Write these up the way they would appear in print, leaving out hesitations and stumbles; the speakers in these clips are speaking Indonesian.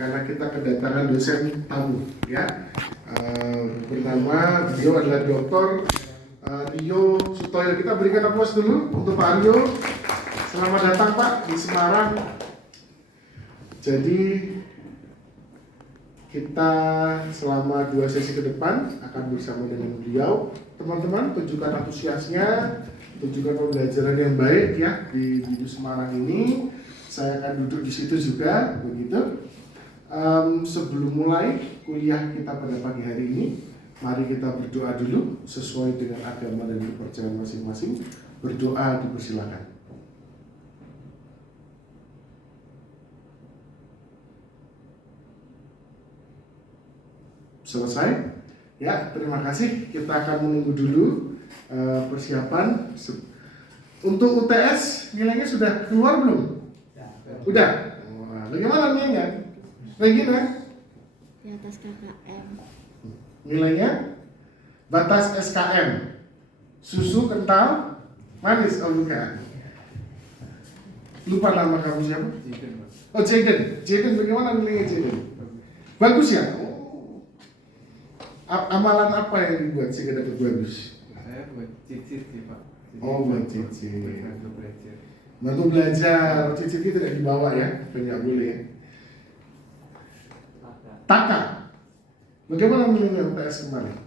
karena kita kedatangan dosen tamu ya. Bernama beliau adalah Dr. Rio Sutoyo. Kita berikan aplaus dulu untuk Pak Rio. Selamat datang Pak di Semarang. Jadi kita selama 2 sesi ke depan akan bersama dengan beliau. Teman-teman, tunjukkan antusiasnya, tunjukkan pembelajaran yang baik ya di Semarang ini. Saya akan duduk di situ juga, begitu. Sebelum mulai kuliah kita pada pagi hari ini, mari kita berdoa dulu sesuai dengan agama dan kepercayaan masing-masing. Berdoa dipersilakan. Selesai? Ya, terima kasih. Kita akan menunggu dulu persiapan. Untuk UTS, nilainya sudah keluar belum? Udah? Bagaimana nilainya? Regina? Di atas KKM. Nilainya? Batas SKM. Susu kental, manis, oh bukan. Lupa nama kamu siapa? Oh, Jaden. Jaden, bagaimana nilainya Jaden? Bagus ya? Amalan apa yang dibuat sehingga dapat bagus? Saya buat cicit sih Pak. Oh, buat cicit. Bantu belajar. Bantu belajar, cicit itu tidak dibawa ya, tidak boleh ya. Taka. Bagaimana nilainya UTS kemarin?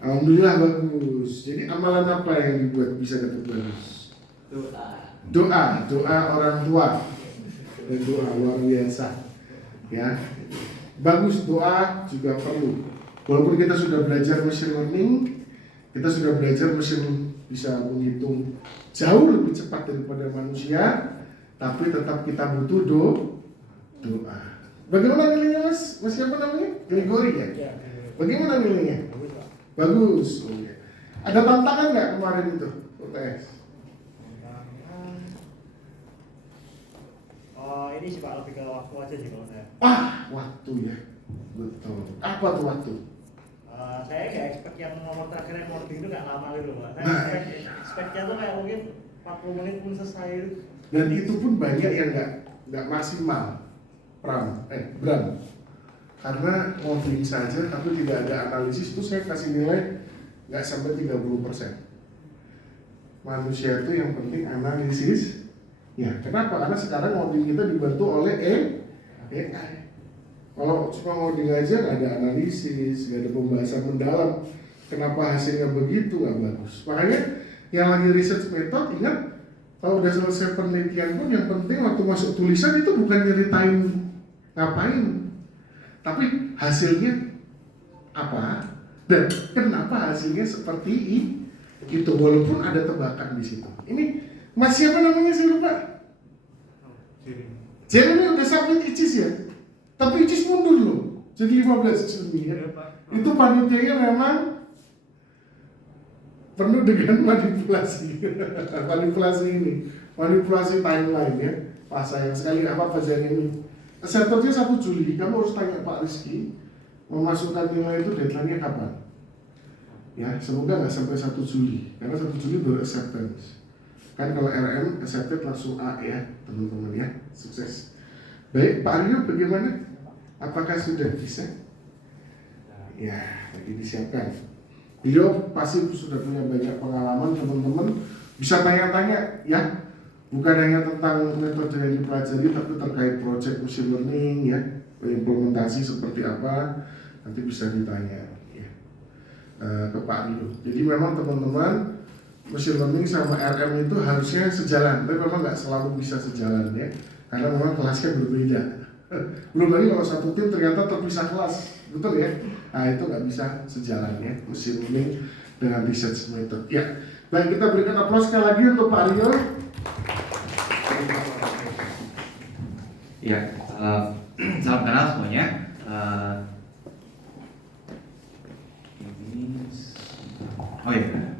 Alhamdulillah bagus. Jadi amalan apa yang dibuat bisa dapat bagus? Doa orang tua. Dan doa luar biasa. Ya. Bagus, doa juga perlu. Walaupun kita sudah belajar machine learning, kita sudah belajar mesin bisa menghitung jauh lebih cepat daripada manusia, tapi tetap kita butuh doa. Bagaimana nilainya Mas? Mas siapa namanya? Gregory ya? Bagaimana nilainya? Bagus. Oh, ya. Ada tantangan nggak kemarin itu UTS? Ini sih Pak, lebih ke waktu aja sih kalau saya. Waktu ya, betul. Apa tuh waktu? Saya kayak expect yang nomor terakhir yang boarding itu nggak lama gitu Pak. Saya expect-nya tuh kayak mungkin 40 menit pun selesai itu. Dan itu pun banyak yang nggak maksimal, Bram. Karena modeling saja tapi tidak ada analisis itu saya kasih nilai nggak sampai 30%. Manusia itu yang penting analisis. Ya, kenapa? Karena sekarang modeling kita dibantu oleh AI. Kalau cuma ngoding aja nggak ada analisis, nggak ada pembahasan mendalam, kenapa hasilnya begitu, nggak bagus. Makanya yang lagi research method, ingat kalau udah selesai penelitian pun yang penting waktu masuk tulisan itu bukan nyeritain ngapain, tapi hasilnya apa dan kenapa hasilnya seperti itu, walaupun ada tebakan di situ. Ini Mas siapa namanya saya lupa. Jeremy udah submit ICIS ya? Tapi ICIS mundur loh, jadi 15 Juni ya. Itu panitianya memang penuh dengan manipulasi. manipulasi timeline ya. Wah sayang sekali apa bagian ini. Acceptance-nya 1 Juli, kamu harus tanya Pak Rizky memasukkan nilai itu deadline-nya kapan? Ya, semoga nggak sampai 1 Juli, karena 1 Juli baru acceptance. Kan kalau RM accepted langsung A ya teman-teman ya, sukses. Baik Pak Aryo bagaimana? Apakah sudah bisa? Ya, lagi disiapkan. Beliau pasti sudah punya banyak pengalaman teman-teman, bisa tanya-tanya ya, bukan hanya tentang metode yang dipelajari tapi terkait project machine learning ya, implementasi seperti apa nanti bisa ditanya ya ke Pak Aryo. Jadi memang teman-teman machine learning sama RM itu harusnya sejalan, tapi memang nggak selalu bisa sejalan ya, karena memang kelasnya berbeda. Belum lagi kalau satu tim ternyata terpisah kelas, betul ya? Nah itu nggak bisa sejalan ya, machine learning dengan research method. Ya, baik kita berikan aplaus sekali lagi untuk Pak Aryo. Ya, salam kenal semuanya. Oh iya.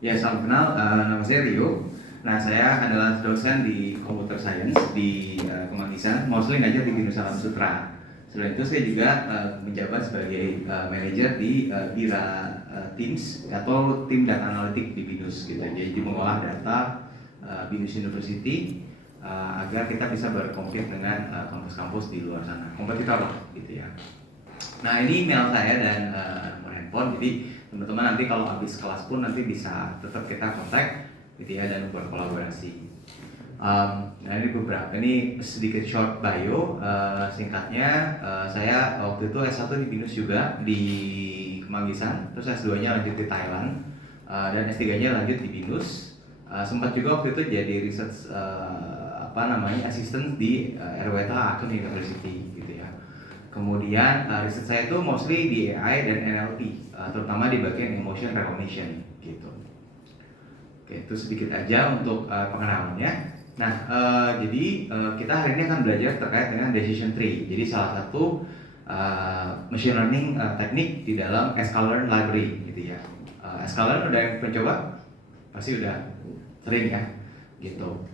Ya, salam kenal, nama saya Rio. Nah, saya adalah dosen di Computer Science di Kemanggisan, mostly ngajar di Binus Alam Sutra. Selain itu, saya juga menjabat sebagai manajer di BIRA Teams atau tim data analitik di Binus gitu. Jadi mengolah data Binus University agar kita bisa berkompet dengan kampus-kampus di luar sana, kompetitor lah gitu ya. Nah ini email saya dan nomor handphone, jadi teman-teman nanti kalau habis kelas pun nanti bisa tetap kita kontak gitu ya dan berkolaborasi. Nah ini sedikit short bio. Singkatnya saya waktu itu S1 di BINUS juga di Kemanggisan, terus S2-nya lanjut di Thailand, dan S3-nya lanjut di BINUS. Sempat juga waktu itu jadi research assistant di RWTH Akun University gitu ya. Kemudian riset saya itu mostly di AI dan NLP, terutama di bagian emotion recognition gitu. Oke, itu sedikit aja untuk pengenalannya. Nah, jadi kita hari ini akan belajar terkait dengan decision tree. Jadi salah satu machine learning teknik di dalam sklearn library gitu ya. Sklearn udah yang mencoba? Pasti udah sering ya, gitu.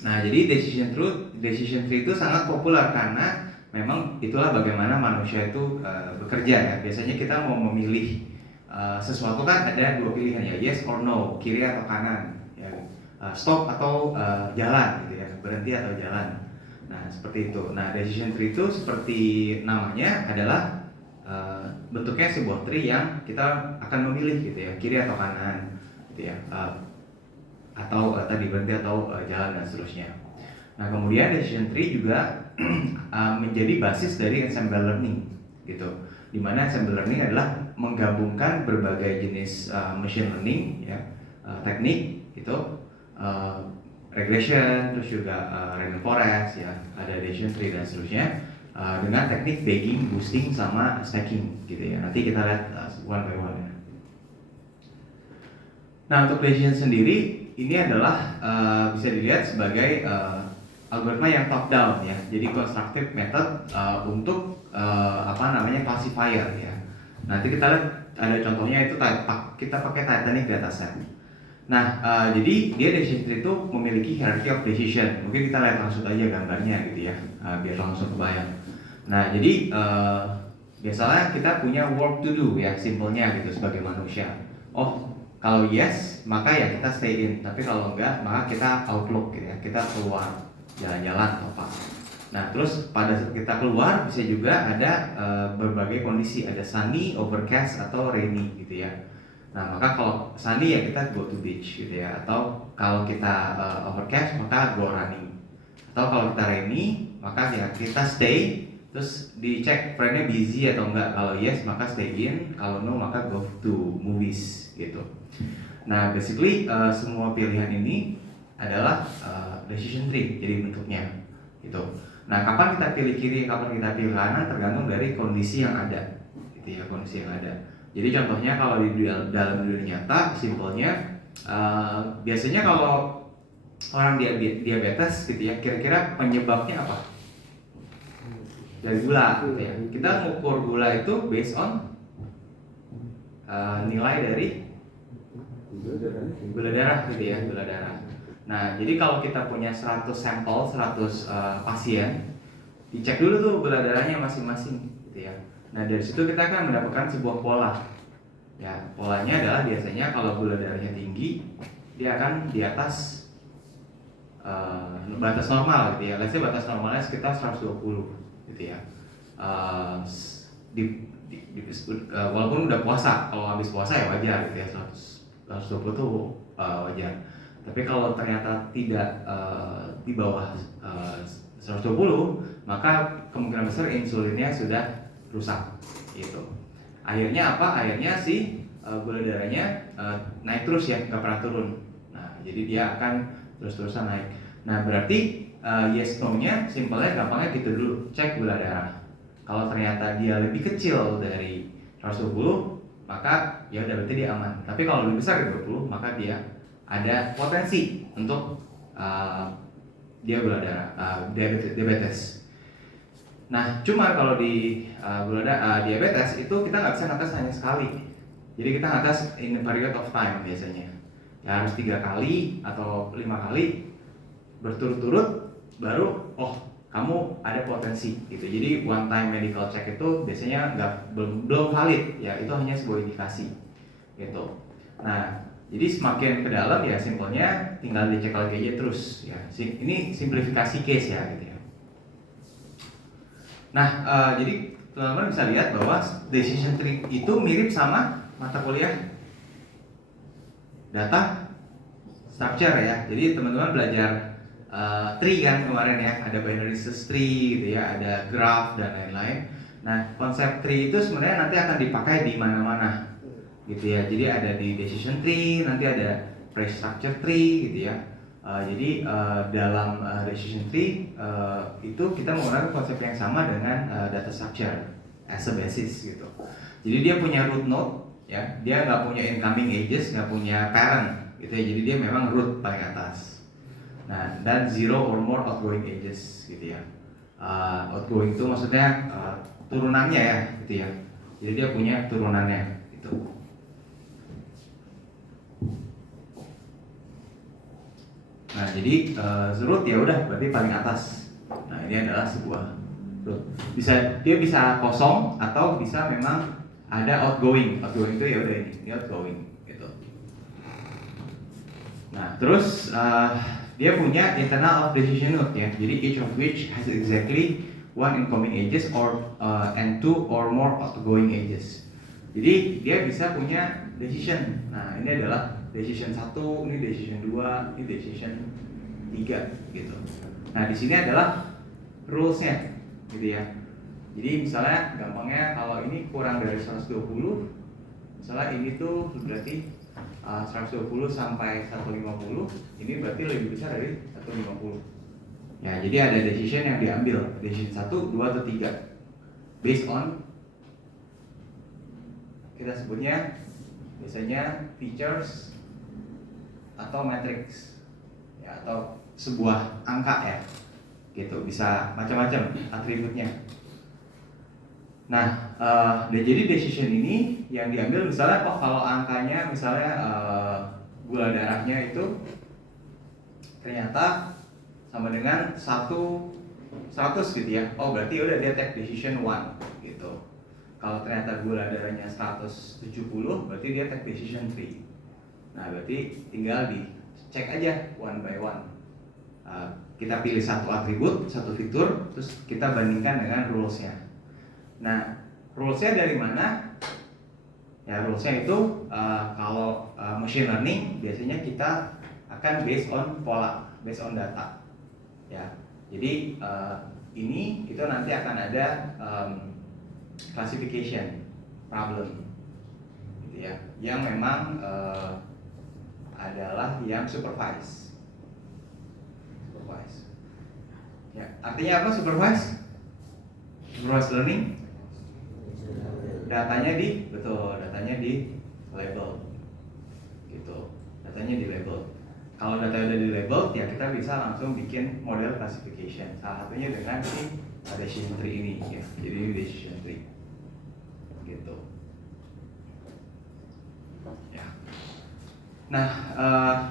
Nah, jadi decision tree itu sangat populer karena memang itulah bagaimana manusia itu bekerja ya. Biasanya kita mau memilih sesuatu kan ada dua pilihan ya, yes or no, kiri atau kanan, ya, stop atau jalan gitu ya, berhenti atau jalan. Nah seperti itu. Nah decision tree itu seperti namanya adalah bentuknya sebuah tree yang kita akan memilih gitu ya, kiri atau kanan gitu ya, atau tadi berhenti atau jalan dan seterusnya. Nah kemudian decision tree juga menjadi basis dari ensemble learning gitu, dimana ensemble learning adalah menggabungkan berbagai jenis machine learning ya, teknik gitu, regression, terus juga random forest ya, ada decision tree dan seterusnya, dengan teknik bagging, boosting sama stacking gitu ya. Nanti kita lihat one by one ya. Nah untuk decision sendiri ini adalah bisa dilihat sebagai algoritma yang top down ya, jadi constructive method untuk classifier ya. Nanti kita lihat ada contohnya itu kita pakai Titanic dataset. Nah, jadi dia decision tree itu memiliki hierarchy of decision. Mungkin kita lihat langsung aja gambarnya gitu ya, biar langsung kebayang. Nah, jadi biasanya kita punya work to do ya, simpelnya gitu sebagai manusia. Oh, kalau yes, maka ya kita stay in. Tapi kalau enggak, maka kita outlook gitu ya, kita keluar jalan-jalan atau apa. Nah, terus pada saat kita keluar bisa juga ada berbagai kondisi, ada sunny, overcast atau rainy gitu ya. Nah, maka kalau sunny ya kita go to beach gitu ya, atau kalau kita overcast maka go running. Atau kalau kita rainy maka ya kita stay, terus dicek friendnya busy atau enggak. Kalau yes maka stay in, kalau no maka go to movies gitu. Nah, basically semua pilihan ini adalah decision tree jadi bentuknya gitu. Nah, kapan kita pilih kiri, kapan kita pilih kanan tergantung dari kondisi yang ada gitu ya, kondisi yang ada. Jadi contohnya kalau di dalam dunia nyata, simpelnya biasanya kalau orang diabetes gitu ya, kira-kira penyebabnya apa? Dari gula gitu ya. Kita mengukur gula itu based on nilai dari gula darah gitu ya, gula darah. Nah, jadi kalau kita punya 100 sampel, 100 pasien, dicek dulu tuh gula darahnya masing-masing gitu ya. Nah, dari situ kita akan mendapatkan sebuah pola. Ya, polanya adalah biasanya kalau gula darahnya tinggi, dia akan di atas batas normal gitu ya. Let's say batas normalnya sekitar 120 gitu ya. Walaupun udah puasa, kalau habis puasa ya wajar gitu ya, 120 tuh wajar. Tapi kalau ternyata tidak di bawah 120, maka kemungkinan besar insulinnya sudah rusak gitu. Akhirnya apa? Akhirnya si gula darahnya naik terus ya, nggak pernah turun. Nah, jadi dia akan terus-terusan naik. Nah, berarti yes no-nya simpelnya gampangnya gitu dulu, cek gula darah. Kalau ternyata dia lebih kecil dari 120, maka ya udah berarti dia aman. Tapi kalau lebih besar dari 20, maka dia ada potensi untuk dia gula darah, diabetes. Nah, cuma kalau di diabetes itu kita nggak bisa ngetes hanya sekali. Jadi kita ngetes in a period of time biasanya. Ya harus 3 kali atau 5 kali berturut-turut baru kamu ada potensi gitu. Jadi one time medical check itu biasanya belum valid ya, itu hanya sebuah indikasi gitu. Nah, Jadi semakin ke dalam ya simpelnya tinggal dicek lagi aja terus ya. Ini simplifikasi case ya gitu ya. Nah, jadi teman-teman bisa lihat bahwa decision tree itu mirip sama mata kuliah data structure ya. Jadi teman-teman belajar tree kan kemarin ya, ada binary search tree gitu ya, ada graph dan lain-lain. Nah, konsep tree itu sebenarnya nanti akan dipakai di mana-mana gitu ya. Jadi ada di decision tree, nanti ada pre-structure tree gitu ya. Jadi dalam decision tree itu kita menggunakan konsep yang sama dengan data structure as a basis gitu. Jadi dia punya root node ya, dia nggak punya incoming edges, nggak punya parent gitu ya. Jadi dia memang root paling atas. Nah, dan zero or more outgoing edges gitu ya. Outgoing itu maksudnya turunannya ya gitu ya. Jadi dia punya turunannya gitu. Nah, jadi root ya udah berarti paling atas. Nah, ini adalah sebuah root. Dia bisa kosong atau bisa memang ada outgoing. Outgoing itu ya udah ini outgoing gitu. Nah, terus dia punya internal of decision node ya. Jadi each of which has exactly one incoming edges and two or more outgoing edges. Jadi dia bisa punya decision. Nah, ini adalah decision 1, ini decision 2, ini decision 3 gitu. Nah, di sini adalah rules-nya gitu ya. Jadi misalnya gampangnya kalau ini kurang dari 120, misalnya ini tuh berarti 120 sampai 150, ini berarti lebih besar dari 150. Ya, jadi ada decision yang diambil, decision 1, 2 atau 3 based on kita sebutnya biasanya features atau matrix ya, atau sebuah angka ya gitu, bisa macam-macam atributnya. Nah, jadi decision ini yang diambil misalnya kalau angkanya misalnya gula darahnya itu ternyata sama dengan 100 gitu ya. Oh, berarti udah dia take decision 1 gitu. Kalau ternyata gula darahnya 170, berarti dia take decision 3. Nah, berarti tinggal dicek aja one by one. Kita pilih satu atribut, satu fitur, terus kita bandingkan dengan rules-nya. Nah, rules-nya dari mana? Ya, rules-nya itu kalau machine learning biasanya kita akan based on pola, based on data. Ya, jadi ini itu nanti akan ada classification problem, gitu ya, yang memang adalah yang supervise. Ya, artinya apa supervise? Supervise learning. Datanya di label, gitu. Datanya di label. Kalau data udah di label, ya kita bisa langsung bikin model classification. Salah satunya dengan si decision tree ini, ya. Jadi ini decision tree, gitu. Ya. Nah,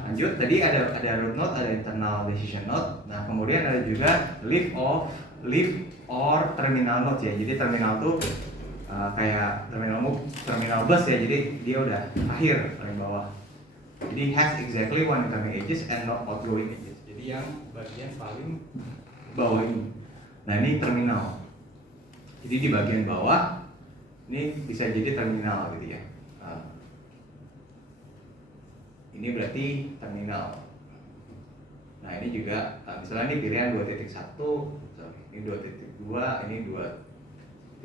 lanjut. Tadi ada root node, ada internal decision node. Nah, kemudian ada juga leaf or terminal node ya. Jadi terminal tuh kayak terminal bus ya. Jadi dia udah akhir paling bawah. Jadi has exactly one incoming edges and not outgoing edges. Jadi yang bagian paling bawah ini. Nah, ini terminal. Jadi di bagian bawah ini bisa jadi terminal gitu ya. Ini berarti terminal. Nah, ini juga misalnya ini pilihan 2.1, ini 2.2, ini 2.1,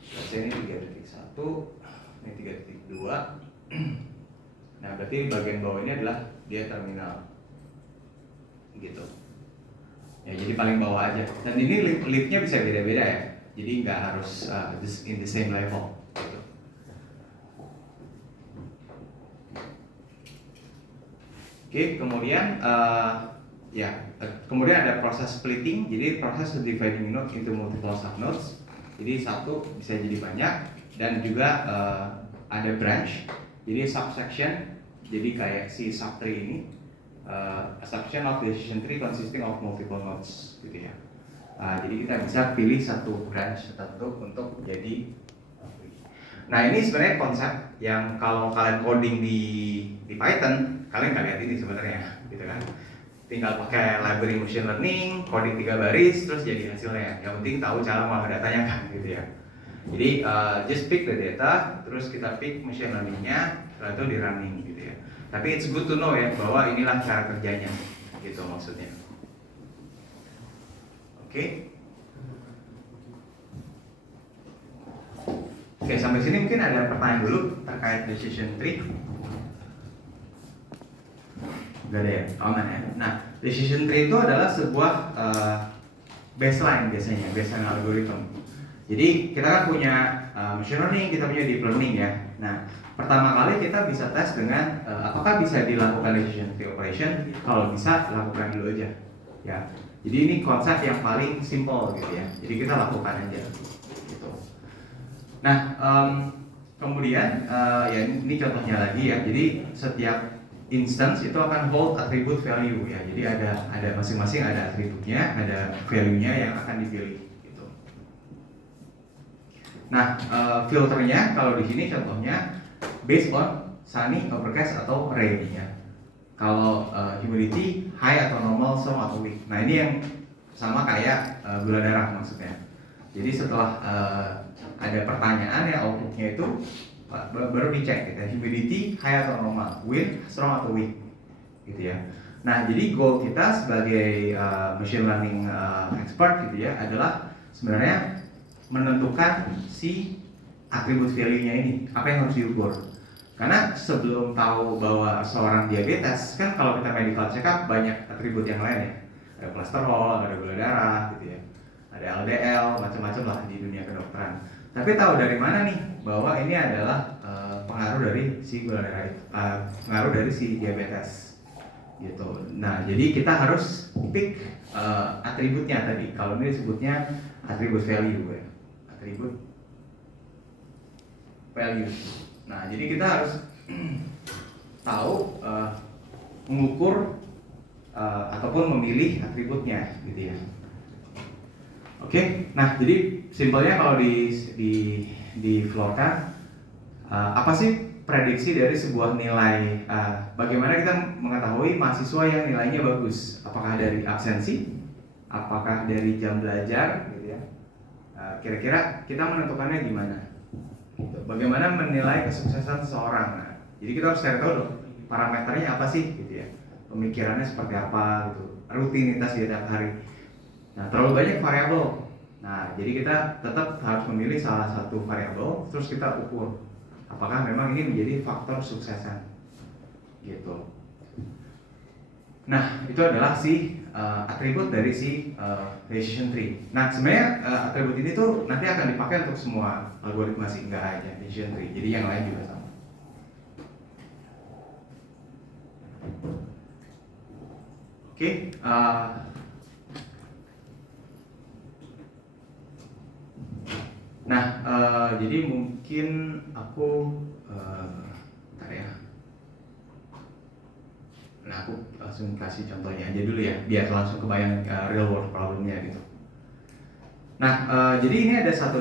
biasanya ini 3.1, ini 3.2. Nah, berarti bagian bawah ini adalah dia terminal, gitu. Ya, jadi paling bawah aja. Dan ini liftnya bisa beda-beda ya. Jadi nggak harus in the same level. Gitu. Oke, kemudian kemudian ada proses splitting. Jadi proses dividing node into multiple subnodes. Jadi satu bisa jadi banyak, dan juga ada branch. Jadi subsection. Jadi kayak si subtree ini, a subsection of decision tree consisting of multiple nodes, gitu ya. Jadi kita bisa pilih satu branch tertentu untuk jadi. Nah ini sebenarnya konsep yang kalau kalian coding di Python, kalian nggak lihat ini sebenarnya, gitu kan? Tinggal pakai library machine learning, coding 3 baris, terus jadi hasilnya. Yang penting tahu cara mengolah datanya kan, gitu ya. Jadi just pick the data, terus kita pick machine learningnya, setelah itu di running, gitu ya. Tapi it's good to know ya bahwa inilah cara kerjanya, gitu maksudnya. Oke. Oke, sampai sini mungkin ada pertanyaan dulu terkait decision tree. Gak ada ya? Aman ya? Nah, decision tree itu adalah sebuah baseline biasanya, baseline algorithm. Jadi kita kan punya machine learning, kita punya deep learning ya. Nah, pertama kali kita bisa tes dengan apakah bisa dilakukan decision tree operation. Kalau bisa, lakukan dulu aja ya. Jadi ini konsep yang paling simple gitu ya. Jadi kita lakukan aja gitu. Nah, kemudian ya ini contohnya lagi ya. Jadi setiap instance itu akan hold attribute value ya. Jadi ada masing-masing ada atributnya, ada value-nya yang akan dipilih gitu. Nah, filternya kalau di sini contohnya based on sunny, overcast atau rainy ya. Kalau humidity high atau normal, strong atau weak. Nah, ini yang sama kayak gula darah maksudnya. Jadi setelah ada pertanyaan ya outputnya itu baru dicek gitu ya, humidity high atau normal, wind strong atau weak gitu ya. Nah jadi goal kita sebagai machine learning expert gitu ya adalah sebenarnya menentukan si atribut value-nya ini apa yang harus diukur. Karena sebelum tahu bahwa seorang diabetes kan kalau kita medical check up banyak atribut yang lain ya, ada kolesterol, ada gula darah gitu ya, ada LDL macam-macam lah di dunia kedokteran. Tapi tahu dari mana nih bahwa ini adalah pengaruh dari si gula darah itu, pengaruh dari si diabetes gitu. Nah, jadi kita harus pick atributnya tadi. Kalau ini disebutnya atribut value ya. Atribut value. Nah, jadi kita harus tahu mengukur ataupun memilih atributnya gitu ya. Oke, nah jadi simpelnya kalau di flowkan apa sih prediksi dari sebuah nilai? Bagaimana kita mengetahui mahasiswa yang nilainya bagus? Apakah dari absensi? Apakah dari jam belajar? Gitu ya. Kira-kira kita menentukannya gimana? Gitu. Bagaimana menilai kesuksesan seseorang? Nah, jadi kita harus cari tahu dong parameternya apa sih, gitu ya. Pemikirannya seperti apa, gitu. Rutinitas dia tiap hari. Nah, terlalu banyak variabel. Nah, jadi kita tetap harus memilih salah satu variabel, terus kita ukur apakah memang ini menjadi faktor suksesan, gitu. Nah, itu adalah si atribut dari si decision tree. Nah, sebenarnya atribut ini tuh nanti akan dipakai untuk semua algoritma sih, enggak hanya decision tree. Jadi yang lain juga sama. Oke. Nah, jadi mungkin aku bentar ya. Nah, aku langsung kasih contohnya aja dulu ya, biar langsung kebayang real world problemnya gitu. Nah, jadi ini ada satu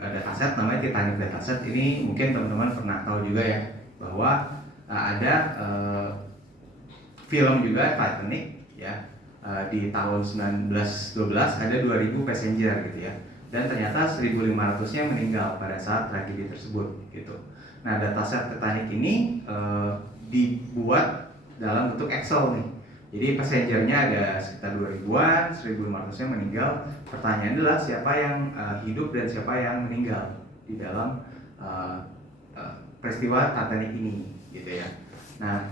dataset namanya Titanic dataset. Ini mungkin teman-teman pernah tahu juga ya bahwa ada film juga Titanic ya. Di tahun 1912 ada 2000 passenger gitu ya, dan ternyata 1500-nya meninggal pada saat tragedi tersebut gitu. Nah, dataset Titanic ini dibuat dalam bentuk Excel nih. Jadi passengernya ada sekitar 2000-an, 1500-nya meninggal. Pertanyaan adalah siapa yang hidup dan siapa yang meninggal di dalam peristiwa Titanic ini gitu ya. Nah,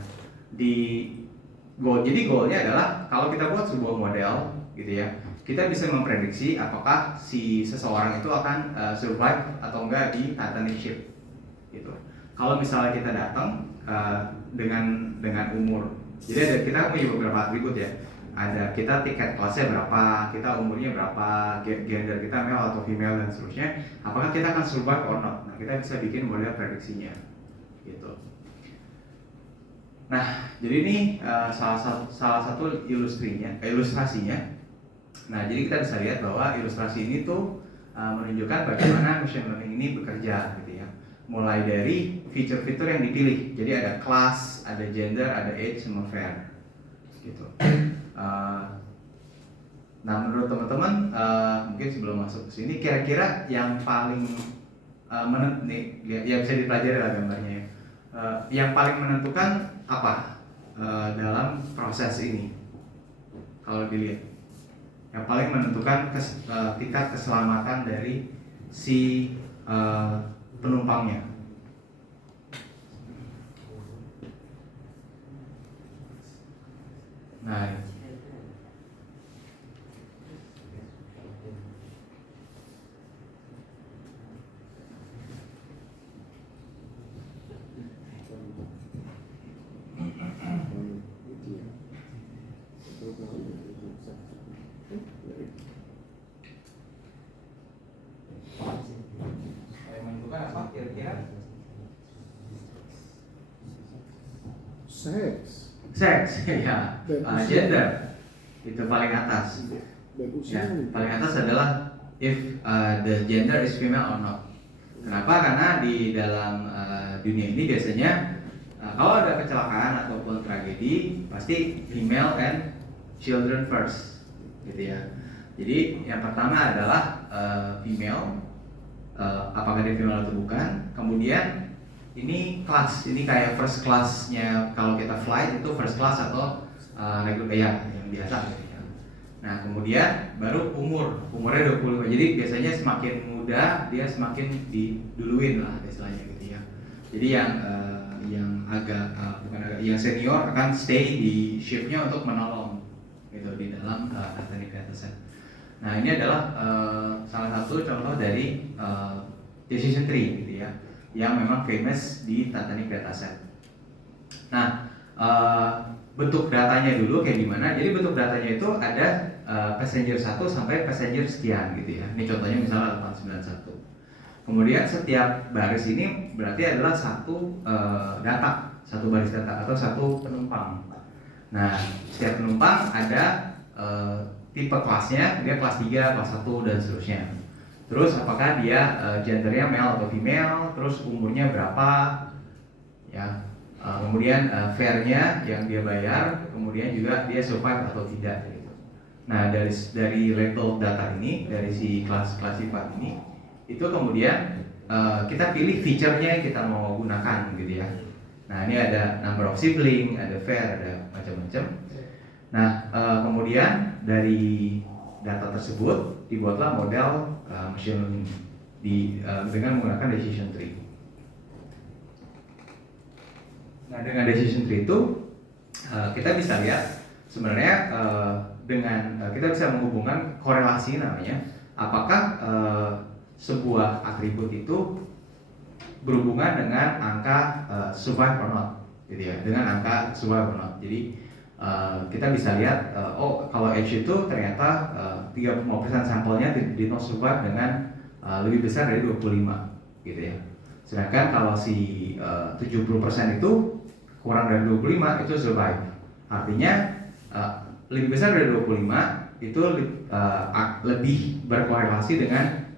jadi goalnya adalah kalau kita buat sebuah model gitu ya, kita bisa memprediksi apakah si seseorang itu akan survive atau enggak di Titanic ship gitu. Kalau misalnya kita datang dengan umur, jadi kita punya beberapa atribut ya, ada kita tiket kelasnya berapa, kita umurnya berapa, gender kita male atau female dan seterusnya, apakah kita akan survive or not. Nah, kita bisa bikin model prediksinya gitu. Nah, jadi ini salah satu ilustrasinya. Nah, jadi kita bisa lihat bahwa ilustrasi ini tuh menunjukkan bagaimana machine learning ini bekerja gitu ya. Mulai dari fitur-fitur yang dipilih, jadi ada class, ada gender, ada age, sama fair gitu. Nah menurut teman-teman mungkin sebelum masuk ke sini kira-kira yang paling nih ya bisa dipelajari lah gambarnya ya. Yang paling menentukan apa dalam proses ini kalau dilihat yang paling menentukan tingkat keselamatan dari si penumpangnya. Nah, yang menentukan apa kira-kira? Seks Seks, ya, gender itu paling atas. dan Ya, usia. paling atas adalah if the gender is female or not. Kenapa? Karena di dalam dunia ini biasanya kalau ada kecelakaan ataupun tragedi pasti female and children first, gitu ya. Jadi yang pertama adalah female, apakah dia female atau bukan. Kemudian ini kelas, ini kayak first class-nya kalau kita flight itu first class atau regular ya yang biasa gitu ya. Nah kemudian baru umurnya 25. Jadi biasanya semakin muda dia semakin diduluin lah istilahnya gitu ya. Jadi yang agak bukan agak yang senior akan stay di ship-nya untuk menolong gitu di dalam Titanic dataset. Nah ini adalah salah satu contoh dari decision tree gitu ya, yang memang famous di Titanic dataset. Nah bentuk datanya dulu kayak gimana? Jadi bentuk datanya itu ada passenger 1 sampai passenger sekian gitu ya. Ini contohnya misalnya 891. Kemudian setiap baris ini berarti adalah satu satu baris data atau satu penumpang. Nah, setiap penumpang ada tipe kelasnya, dia kelas 3, kelas 1 dan seterusnya. Terus apakah dia gendernya male atau female, terus umurnya berapa, ya. Kemudian fare-nya yang dia bayar, kemudian juga dia survive atau tidak gitu. Nah, dari level data ini, dari si kelas classified ini, itu kemudian kita pilih feature-nya yang kita mau gunakan gitu ya. Nah, ini ada number of sibling, ada fare, ada macam-macam. Nah, kemudian dari data tersebut dibuatlah model machine learning dengan menggunakan decision tree. Nah, dengan decision tree itu kita bisa lihat sebenarnya dengan kita bisa menghubungkan korelasi namanya, apakah sebuah atribut itu berhubungan dengan angka survive or not, gitu ya, dengan angka survive or not. Jadi kita bisa lihat, oh kalau age itu ternyata 35% sampelnya did not survive dengan lebih besar dari 25, gitu ya. Sedangkan kalau si 70% itu kurang dari 25 itu survive. Artinya lebih besar dari 25 itu lebih berkorelasi dengan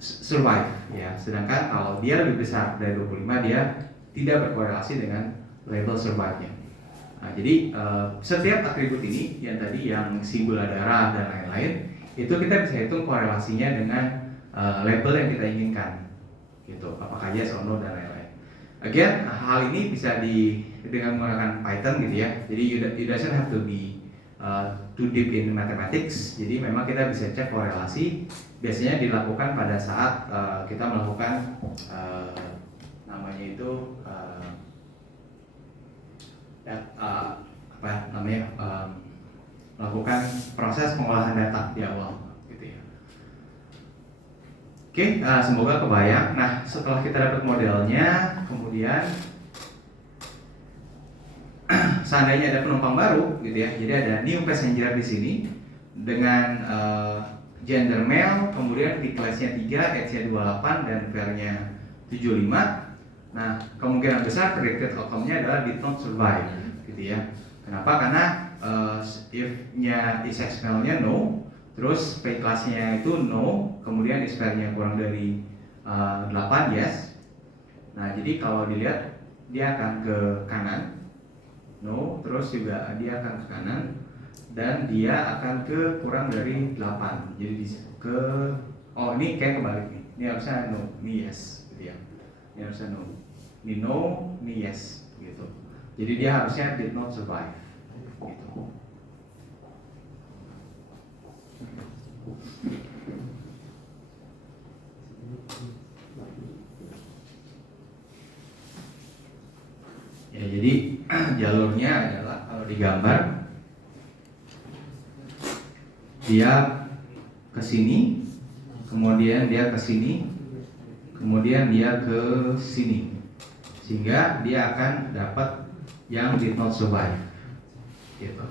survive ya. Sedangkan kalau dia lebih besar dari 25 dia tidak berkorelasi dengan level survive-nya. Nah, jadi setiap atribut ini yang tadi yang si gula darah dan lain-lain itu kita bisa hitung korelasinya dengan label yang kita inginkan gitu, apakah yes or no dan lain-lain. Again, hal ini bisa dengan menggunakan Python gitu ya. Jadi you doesn't have to be too deep in mathematics. Jadi memang kita bisa cek korelasi. Biasanya dilakukan pada saat kita melakukan namanya itu melakukan proses pengolahan data di awal gitu ya. Oke, semoga kebayang. Nah, setelah kita dapat modelnya, kemudian seandainya ada penumpang baru gitu ya. Jadi ada new passenger di sini dengan gender male, kemudian di kelasnya 3, age-nya 28 dan fare-nya 75. Nah, kemungkinan besar predicted outcome-nya adalah did not survive gitu ya. Kenapa? Karena if-nya is male-nya no, Terus P kelasnya itu no, kemudian expire-nya kurang dari 8 yes. Nah jadi kalau dilihat dia akan ke kanan, no, terus juga dia akan ke kanan, dan dia akan ke kurang dari 8. Jadi ke, oh ini kayak kebalik nih, ini harusnya no, ini yes gitu ya. Ini harusnya no, ini no, ini yes gitu. Jadi dia harusnya did not survive gitu. Ya jadi jalurnya adalah kalau digambar dia ke sini, kemudian dia ke sini, kemudian dia ke sini, sehingga dia akan dapat yang did not survive gitu.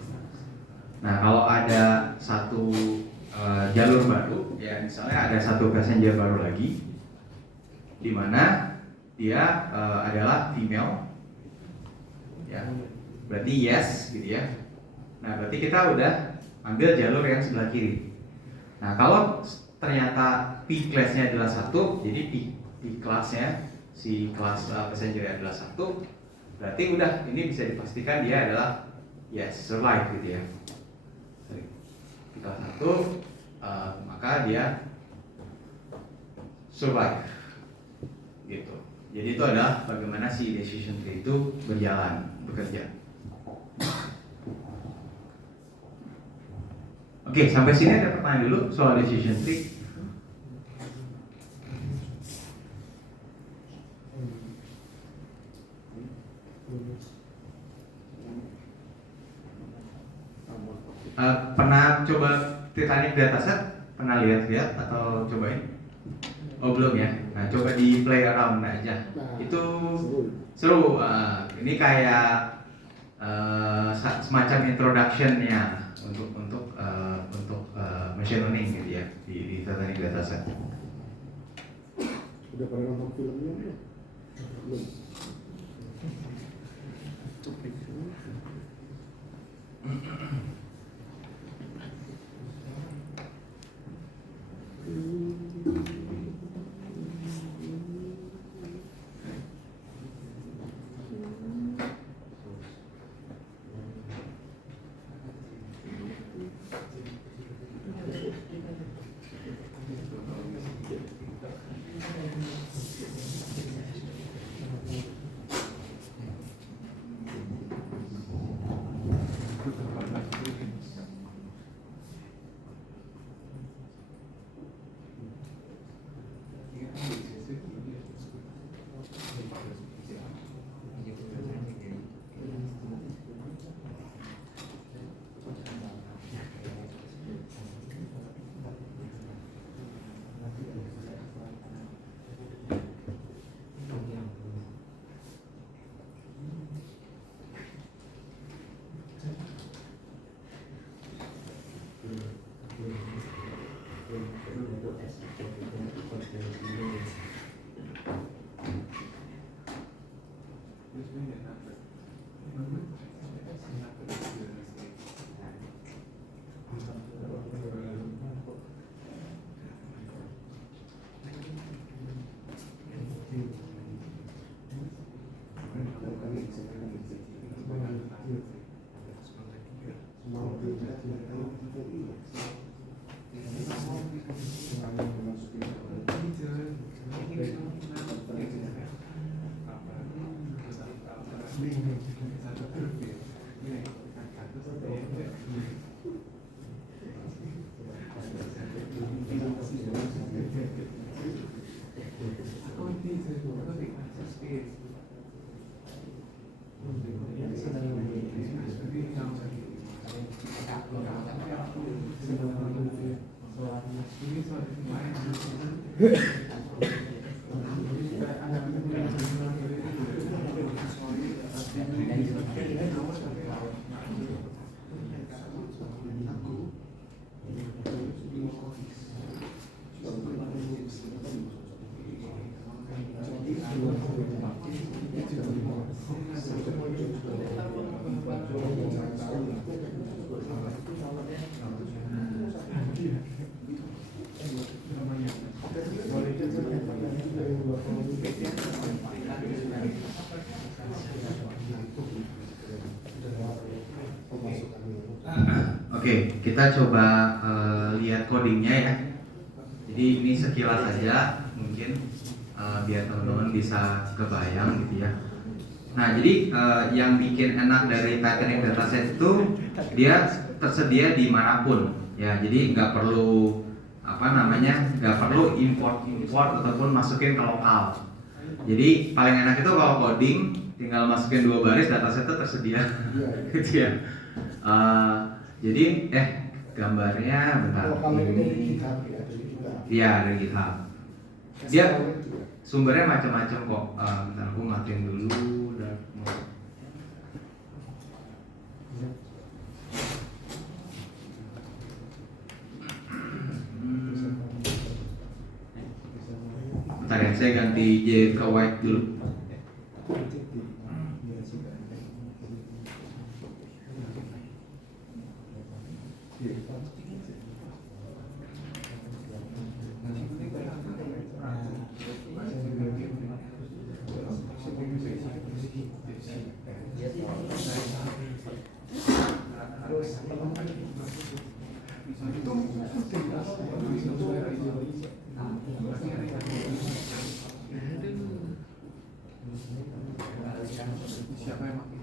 Nah kalau ada satu jalur baru, ya misalnya ada satu passenger baru lagi, di mana dia adalah female, ya berarti yes gitu ya. Nah berarti kita udah ambil jalur yang sebelah kiri. Nah kalau ternyata P class-nya adalah 1, jadi P kelasnya si kelas passenger adalah 1, berarti udah ini bisa dipastikan dia adalah yes, survive gitu ya. P kelas 1, maka dia survive gitu. Jadi itu adalah bagaimana si decision tree itu bekerja. Oke, sampai sini ada pertanyaan dulu soal decision tree. Pernah coba Titanic dataset? Pernah lihat atau cobain? Oh belum ya. Nah coba di play around aja. Itu seru. Ini kayak semacam introduction-nya untuk machine learning gitu ya di Titanic dataset. Udah pernah nonton filmnya belum? Belum. Oke, kita coba lihat codingnya ya. Jadi ini sekilas saja mungkin biar teman-teman bisa kebayang gitu ya. Nah, jadi yang bikin enak dari Titanic Dataset itu dia tersedia dimanapun ya. Jadi nggak perlu nggak perlu import ataupun masukin ke lokal. Jadi paling enak itu kalau coding tinggal masukin 2 baris, datasetnya tersedia gitu ya. Jadi gambarnya bentar. Kalau ini dari GitHub ya, dari GitHub. Iya, dari GitHub. Dia sumbernya macam-macam kok. Bentar aku matiin dulu dark mode. Bentar ya, saya ganti J ke white dulu. Siapa yang pakai?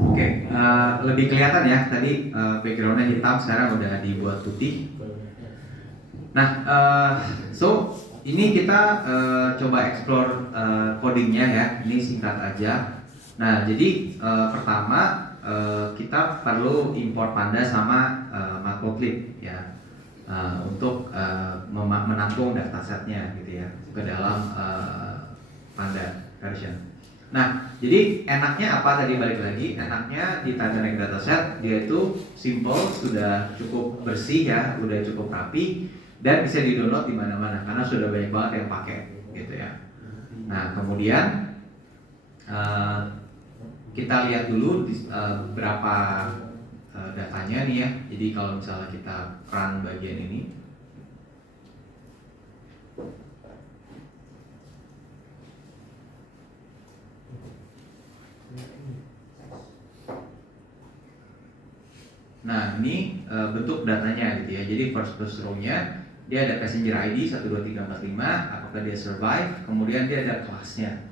Oke, lebih kelihatan ya tadi backgroundnya hitam, sekarang udah dibuat putih. Nah, so ini kita coba explore codingnya ya. Ini singkat aja. Nah, jadi pertama kita perlu import Panda sama Matplotlib ya untuk menampung datasetnya gitu ya ke dalam Panda version. Nah, jadi enaknya apa tadi balik lagi? Enaknya di Titanic Dataset dia itu simple, sudah cukup bersih ya, udah cukup rapi dan bisa di-download di mana-mana karena sudah banyak banget yang pakai gitu ya. Nah, kemudian kita lihat dulu berapa datanya nih ya. Jadi kalau misalnya kita run bagian ini, nah ini bentuk datanya gitu ya. Jadi first row-nya dia ada passenger ID 12345, apakah dia survive, kemudian dia ada kelasnya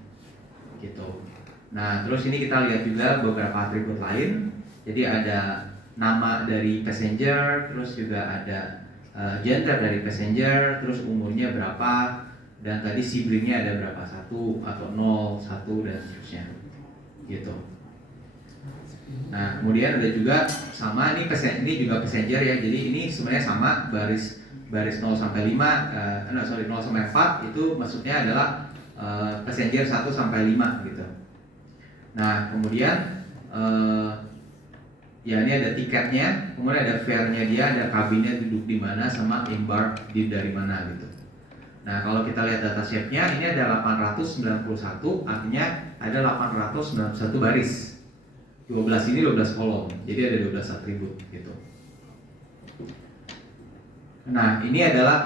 gitu. Nah, terus ini kita lihat juga beberapa atribut lain. Jadi ada nama dari passenger, terus juga ada gender dari passenger, terus umurnya berapa, dan tadi siblingnya ada berapa, 1 atau 0, 1 dan seterusnya gitu. Nah, kemudian ada juga sama ini juga passenger ya. Jadi ini sebenarnya sama baris 0 sampai 5, 0 sampai 4 itu maksudnya adalah passenger 1 sampai 5 gitu. Nah, kemudian ya ini ada tiketnya, kemudian ada fare-nya dia, ada kabinnya duduk di mana sama embark dari mana gitu. Nah, kalau kita lihat data shape-nya ini ada 891, artinya ada 891 baris. 12 ini 12 kolom, jadi ada 12 atribut gitu. Nah, ini adalah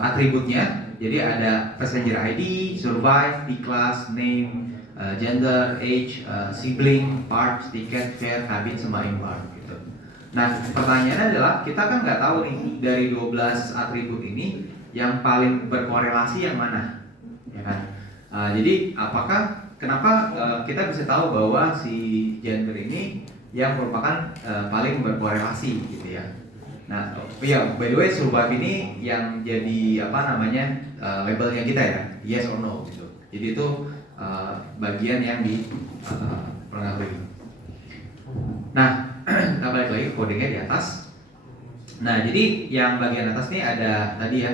atributnya. Jadi ada passenger ID, survive, D-class, name, gender, age, sibling, parts, tiket, fare, cabin, sama embark gitu. Nah, pertanyaannya adalah kita kan nggak tahu nih dari 12 atribut ini yang paling berkorelasi yang mana, ya kan? Jadi kenapa kita bisa tahu bahwa si gender ini yang merupakan paling berkorelasi gitu ya? Nah, ya by the way survive ini yang jadi labelnya kita ya, yes or no gitu. Jadi itu bagian yang dipengaruhi. Nah, kita balik lagi codingnya di atas. Nah, jadi yang bagian atas nih ada tadi ya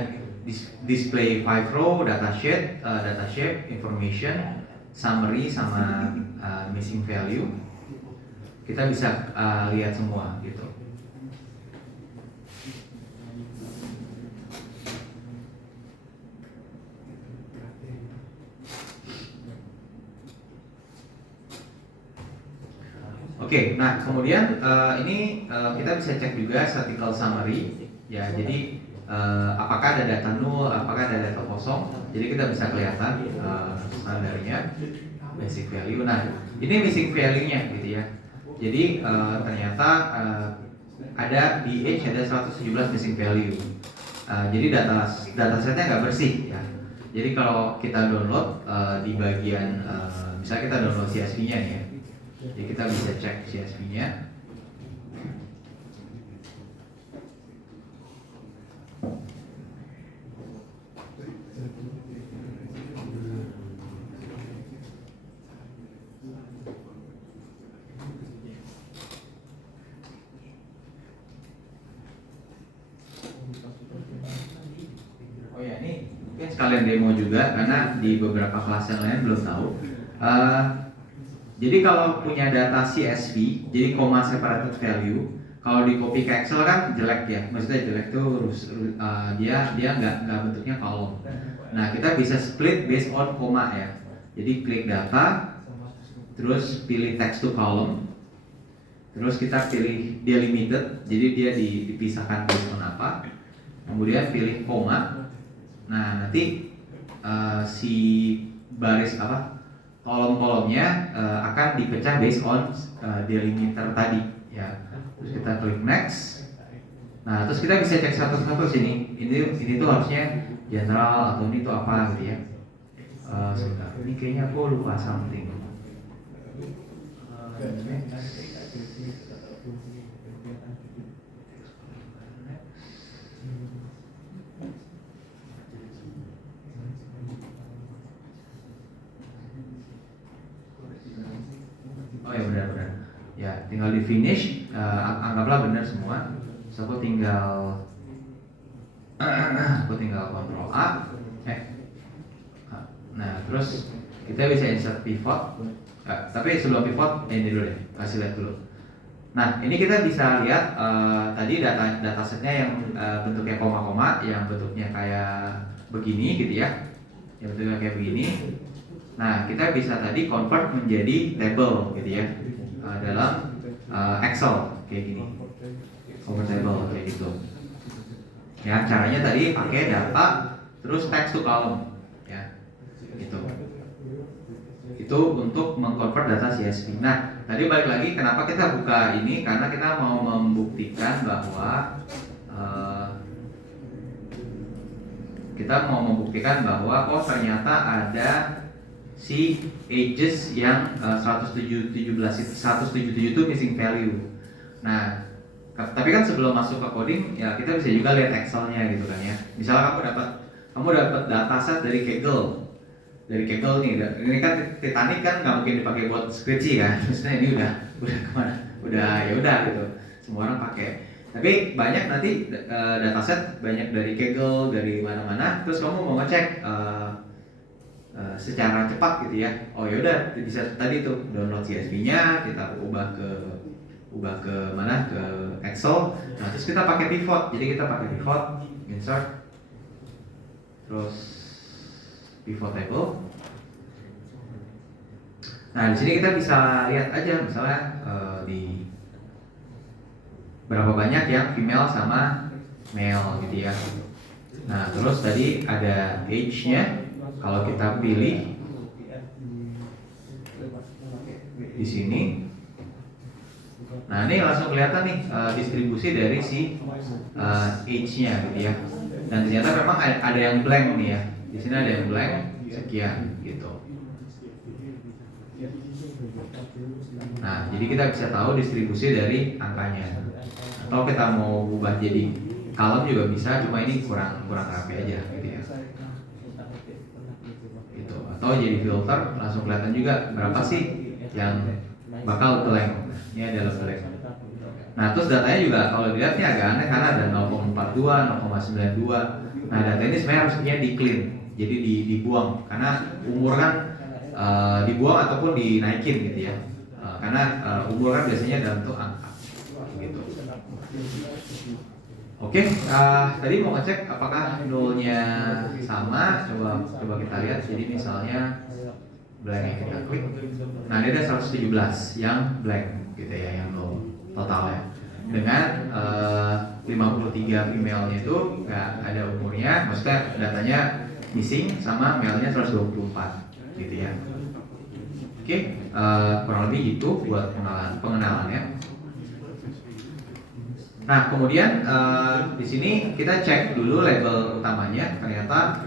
display 5 row, data shape, information, summary sama missing value. Kita bisa lihat semua gitu. Oke, nah kemudian ini kita bisa cek juga statistical summary ya. Jadi apakah ada data null, apakah ada data kosong. Jadi kita bisa kelihatan standarnya, basic value. Nah ini missing value-nya gitu ya. Jadi ternyata ada di Edge ada 117 missing value. Jadi data setnya nggak bersih ya. Jadi kalau kita download di bagian misalnya kita download CSV-nya ya. Jadi kita bisa cek CSV-nya. Oh ya, ini mungkin sekalian demo juga karena di beberapa kelas yang lain belum tahu. Jadi kalau punya data CSV, jadi comma separated value, kalau di copy ke Excel kan jelek ya, maksudnya jelek tuh dia nggak bentuknya kolom. Nah kita bisa split based on comma ya. Jadi klik data, terus pilih text to column, terus kita pilih delimited, jadi dia dipisahkan based on apa. Kemudian pilih koma. Nah nanti si baris kolom-kolomnya akan dipecah based on delimiter tadi ya. Terus kita klik next. Nah terus kita bisa cek satu-satu sini. Ini tuh harusnya general atau ini tuh apa gitu ya. Sebentar. Ini kayaknya aku lupa something. Oh ya benar-benar. Ya tinggal di finish, anggaplah benar semua. So aku tinggal Ctrl A. Nah terus kita bisa insert pivot. Tapi sebelum pivot ini dulu deh, kasih lihat dulu. Nah ini kita bisa lihat tadi datasetnya yang bentuknya koma-koma, yang bentuknya kayak begini gitu ya, yang bentuknya kayak begini. Nah kita bisa tadi convert menjadi table gitu ya, dalam Excel kayak gini, convert table kayak gitu. Ya caranya tadi pakai data terus text to column ya, gitu. Itu untuk mengkonvert data CSV. Nah tadi balik lagi kenapa kita buka ini, karena kita mau membuktikan bahwa oh ternyata ada si ages yang 177 itu missing value. Nah, tapi kan sebelum masuk ke coding ya kita bisa juga lihat Excel-nya gitu kan ya. Misalnya kamu dapat dataset dari Kaggle. Dari Kaggle nih, ini kan Titanic kan nggak mungkin dipakai buat skripsi kan. Maksudnya ini udah kemana? Ya udah gitu. Semua orang pakai. Tapi banyak nanti dataset banyak dari Kaggle, dari mana-mana. Terus kamu mau ngecek secara cepat gitu ya. Oh ya udah bisa tadi tuh download CSV-nya, kita ubah ke mana, ke Excel. Nah terus kita pakai pivot. Jadi kita pakai pivot, insert, terus pivot table. Nah di sini kita bisa lihat aja misalnya di berapa banyak yang female sama male gitu ya. Nah terus tadi ada age-nya. Kalau kita pilih di sini, nah ini langsung kelihatan nih distribusi dari si age-nya gitu ya. Dan ternyata memang ada yang blank nih ya. Di sini ada yang blank sekian gitu. Nah, jadi kita bisa tahu distribusi dari angkanya. Atau kita mau ubah jadi column juga bisa, cuma ini kurang rapi aja gitu ya. Gitu. Atau jadi filter langsung kelihatan juga berapa sih yang bakal blank. Ini adalah blank. Nah, terus datanya juga kalau dilihat ini agak aneh karena ada 0,42, 0,92. Nah data ini sebenarnya harusnya di clean, jadi dibuang karena umur kan dibuang ataupun dinaikin gitu ya. Karena umur kan biasanya dalam bentuk angka gitu. Oke, tadi mau ngecek apakah nolnya sama, coba kita lihat. Jadi misalnya blank yang kita klik. Nah ini ada 117 yang blank gitu ya, yang nol totalnya. Dengan 53 emailnya itu nggak ada umurnya, maksudnya datanya missing sama mailnya 124 gitu ya. Oke, kurang lebih itu buat pengenalannya. Nah kemudian di sini kita cek dulu label utamanya. Ternyata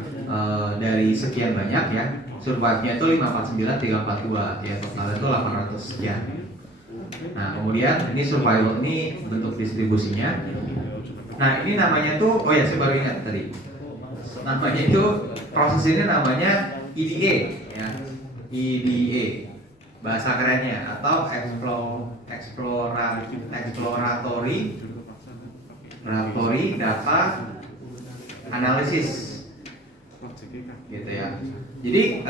dari sekian banyak ya, survive-nya itu 549, 342 ya, totalnya itu 800 sekian. Nah kemudian ini survival ini bentuk distribusinya. Nah ini namanya tuh, oh ya saya baru ingat tadi, namanya itu proses ini namanya EDA ya, EDA bahasa kerennya, atau exploratory data analysis gitu ya. Jadi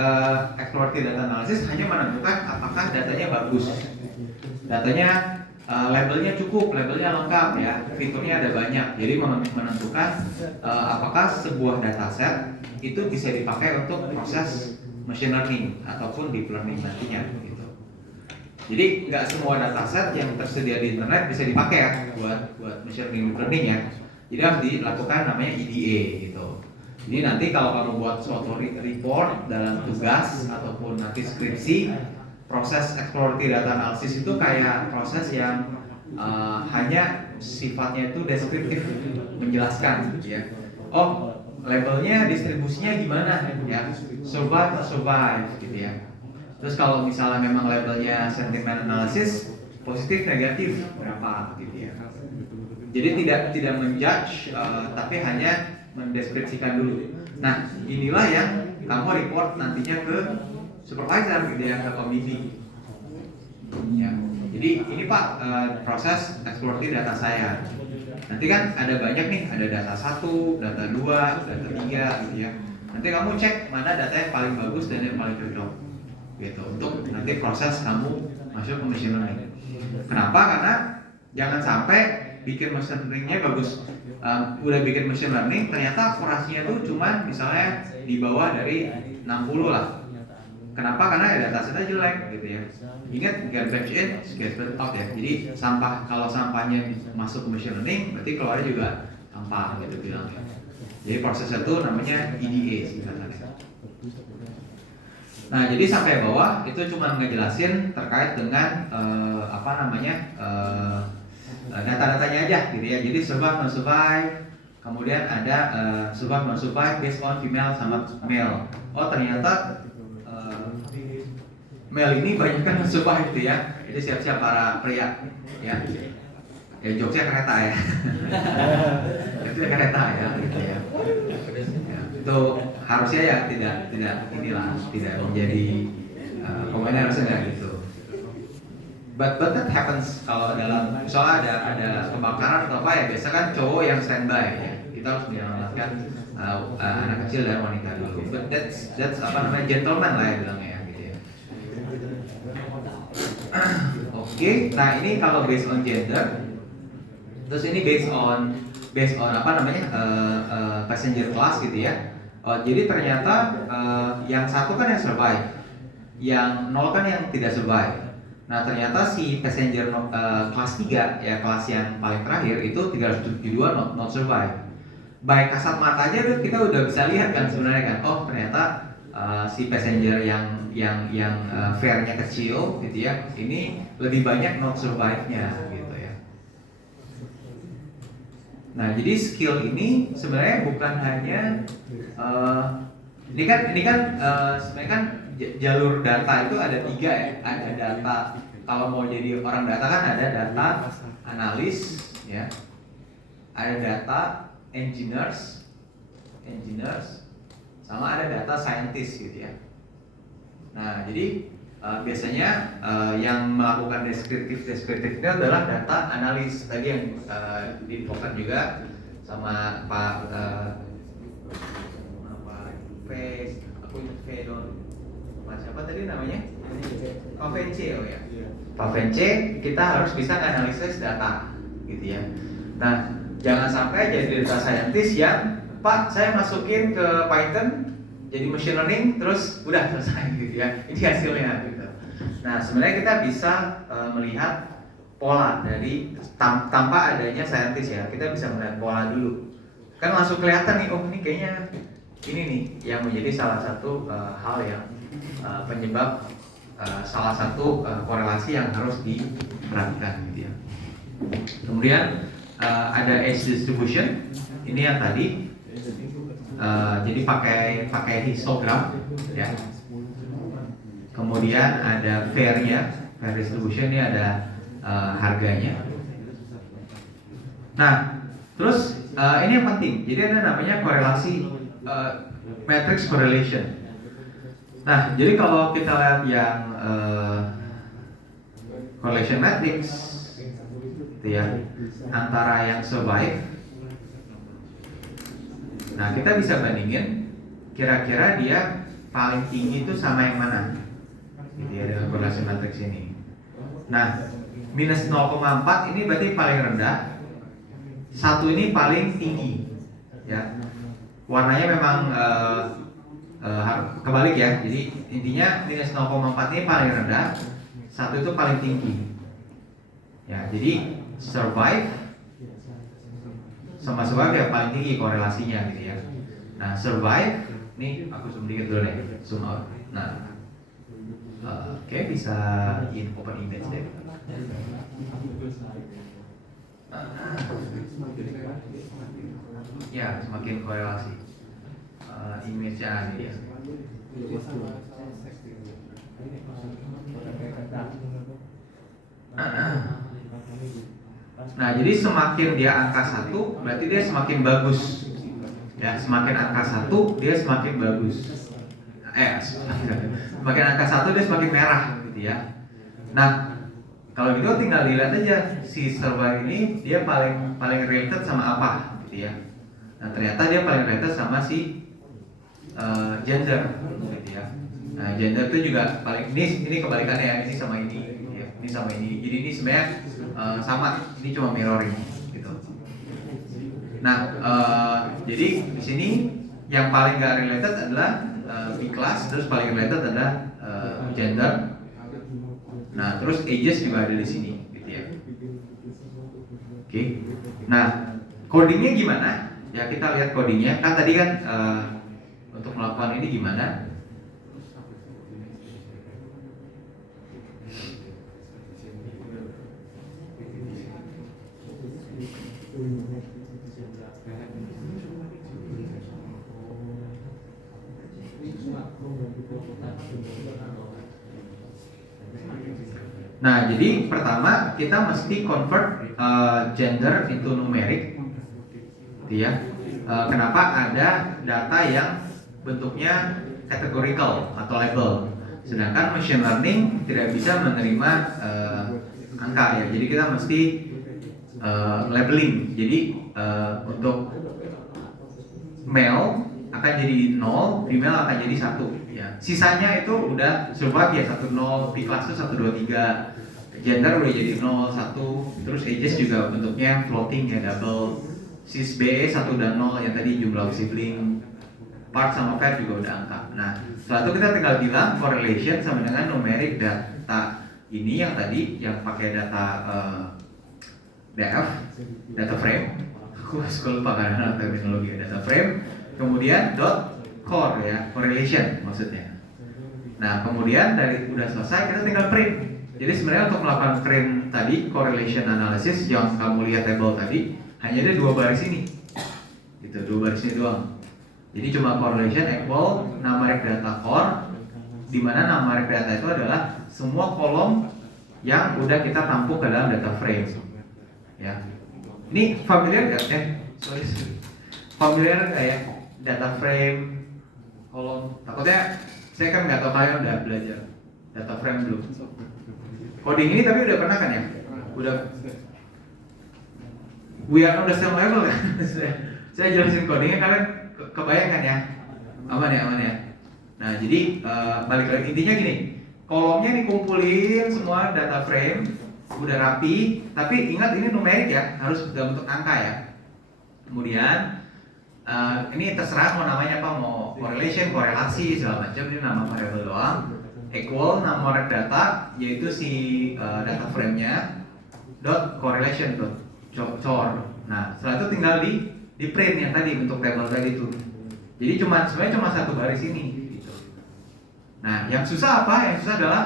exploratory data analysis hanya menentukan apakah datanya bagus, datanya labelnya cukup, labelnya lengkap ya, fiturnya ada banyak. Jadi menentukan apakah sebuah dataset itu bisa dipakai untuk proses machine learning ataupun deep learning nantinya gitu. Jadi nggak semua dataset yang tersedia di internet bisa dipakai ya buat machine learning ya. Jadi harus dilakukan namanya EDA gitu. Jadi nanti kalau kamu buat suatu report dalam tugas ataupun nanti skripsi, proses exploratory data analysis itu kayak proses yang hanya sifatnya itu deskriptif, menjelaskan gitu ya. Oh, labelnya distribusinya gimana ya? Survive gitu ya. Terus kalau misalnya memang labelnya sentiment analysis, positif negatif berapa gitu ya. Jadi tidak menjudge tapi hanya mendeskripsikan dulu. Nah, inilah yang kamu report nantinya ke supervisor gitu ya, ke komisi. Ya. Jadi ini Pak proses exploratory data saya. Nanti kan ada banyak nih, ada data 1, data 2, data 3 gitu ya. Nanti kamu cek mana data yang paling bagus dan yang paling cocok gitu untuk nanti proses kamu masuk ke machine learning. Kenapa? Karena jangan sampai bikin machine learningnya bagus, udah bikin machine learning ternyata akurasinya tuh cuman misalnya di bawah dari 60 lah. Kenapa? Karena ya datasetnya jelek gitu ya. Ingat garbage in, garbage out ya. Jadi kalau sampahnya masuk ke machine learning, berarti keluarnya juga sampah gitu bilangnya. Jadi prosesnya itu namanya EDA singkatannya. Nah, jadi sampai bawah itu cuma ngejelasin terkait dengan data-datanya aja gitu ya. Jadi survive non survive, kemudian ada survive non survive based on female sama male. Oh ternyata male ini banyak kan non survive gitu ya. Jadi siap-siap para pria ya. Ya jokesnya kereta ya. Jokesnya kereta ya gitu ya. Itu harusnya ya tidak menjadi komennya harusnya nggak gitu. But that happens kalau dalam misalnya ada kebakaran atau apa ya, biasa kan cowok yang standby ya. Kita harus menyelamatkan anak kecil dan wanita dulu. But that's gentleman lah ya bilangnya ya gitu ya. Oke, nah ini kalau based on gender, terus ini based on passenger class gitu ya. Jadi ternyata yang satu kan yang survive, yang nol kan yang tidak survive. Nah ternyata si passenger kelas 3 ya, kelas yang paling terakhir itu 372 not survive. Baik kasat mata aja kita udah bisa lihat kan sebenarnya kan. Oh ternyata si passenger yang fare-nya kecil gitu ya, ini lebih banyak not survive-nya gitu ya. Nah jadi skill ini sebenarnya bukan hanya ini kan sebenarnya kan jalur data itu ada 3 ya. Ada data, kalau mau jadi orang data kan ada data analis ya, ada data engineers, sama ada data scientist gitu ya. Nah jadi biasanya yang melakukan deskriptifnya adalah data analis tadi yang diinfokan juga sama Pak Pak Fedor, Pak siapa tadi namanya? Pak Vence, oh ya. Pak Vence, kita harus bisa analisis data, gitu ya. Nah, jangan sampai jadi data scientist yang Pak saya masukin ke Python jadi machine learning terus udah selesai gitu ya. Ini hasilnya gitu. Nah, sebenarnya kita bisa melihat pola dari tanpa adanya scientist ya. Kita bisa melihat pola dulu. Kan langsung kelihatan nih, oh ini kayaknya ini nih yang menjadi salah satu hal yang penyebab salah satu korelasi yang harus diperhatikan gitu ya. Kemudian ada age distribution. Ini yang tadi jadi pakai histogram ya. Kemudian ada fair-nya, fair distribution ini ada harganya. Nah, terus ini yang penting. Jadi ada namanya korelasi matrix correlation. Nah, jadi kalau kita lihat yang correlation matrix gitu ya, antara yang survive. Nah, kita bisa bandingin kira-kira dia paling tinggi itu sama yang mana gitu ya dengan korelasi matrix ini. Nah, minus 0,4 ini berarti paling rendah, 1 ini paling tinggi ya. Warnanya memang kebalik ya. Jadi intinya minus 0,4 ini paling rendah, 1 itu paling tinggi ya. Jadi survive sama survive yang paling tinggi korelasinya gitu ya. Nah, survive nih aku zoom dikit dulu deh, zoom out. Nah, oke, bisa open image deh. Ya, semakin korelasi image-nya ini ya. Nah, jadi semakin dia angka 1 berarti dia semakin bagus. Ya, semakin angka 1 dia semakin bagus. Semakin angka 1 dia semakin merah gitu ya. Nah, kalau gitu tinggal dilihat aja si survey ini dia paling related sama apa gitu ya. Nah, ternyata dia paling related sama si gender gitu ya. Nah, gender itu juga paling ini kebalikannya ya, ini sama ini gitu ya. Ini sama ini. Jadi ini sebenarnya sama, ini cuma mirroring gitu. Nah, jadi di sini yang paling gak related adalah B-class, terus paling related adalah gender. Nah, terus ages juga ada di sini, gitu ya. Oke. Nah, codingnya gimana? Ya kita lihat codingnya. Kan tadi kan untuk melakukan ini gimana? Nah, jadi pertama kita mesti convert gender into numeric, gitu ya. Kenapa ada data yang bentuknya categorical atau label, sedangkan machine learning tidak bisa menerima angka ya. Jadi kita mesti labeling. Jadi untuk male akan jadi 0, female akan jadi 1 ya. Sisanya itu udah survive ya, 1 0, B-class itu 1 2 3. Gender udah jadi 0 1, terus ages juga bentuknya floating ya, double. Cis BE 1 dan 0 yang tadi jumlah sibling. Part sama pair juga udah angka. Nah, setelah itu kita tinggal bilang correlation sama dengan numeric data ini yang tadi yang pakai data DF, data frame. Aku lupa karena terminologi data frame. Kemudian dot core ya, correlation maksudnya. Nah, kemudian dari udah selesai kita tinggal print. Jadi sebenarnya untuk melakukan print tadi correlation analysis yang kamu lihat table tadi hanya ada 2 baris ini. Gitu, 2 baris ini doang. Jadi cuma correlation equal numeric data core, di mana numeric data itu adalah semua kolom yang udah kita tampuk ke dalam data frame. Ya. Ini familiar nggak? Sorry. Familiar nggak ya? Data frame, kolom. Takutnya saya kan nggak tahu kalian udah belajar data frame belum. Coding ini tapi udah pernah kan ya? Udah. We are on the same level kan? Saya jelasin codingnya kalian kebayang kan ya? Aman ya, aman ya. Nah, jadi balik lagi intinya gini, kolomnya dikumpulin semua data frame, udah rapi, tapi ingat ini numerik ya, harus dalam bentuk angka ya. Kemudian ini terserah mau namanya apa, mau correlation, korelasi segala macam, ini nama variable doang. Equal nomor data yaitu si data frame-nya dot correlation dot cor. Nah, setelah itu tinggal di print yang tadi bentuk table tadi itu. Jadi sebenarnya cuma satu baris ini gitu. Nah, yang susah apa? Yang susah adalah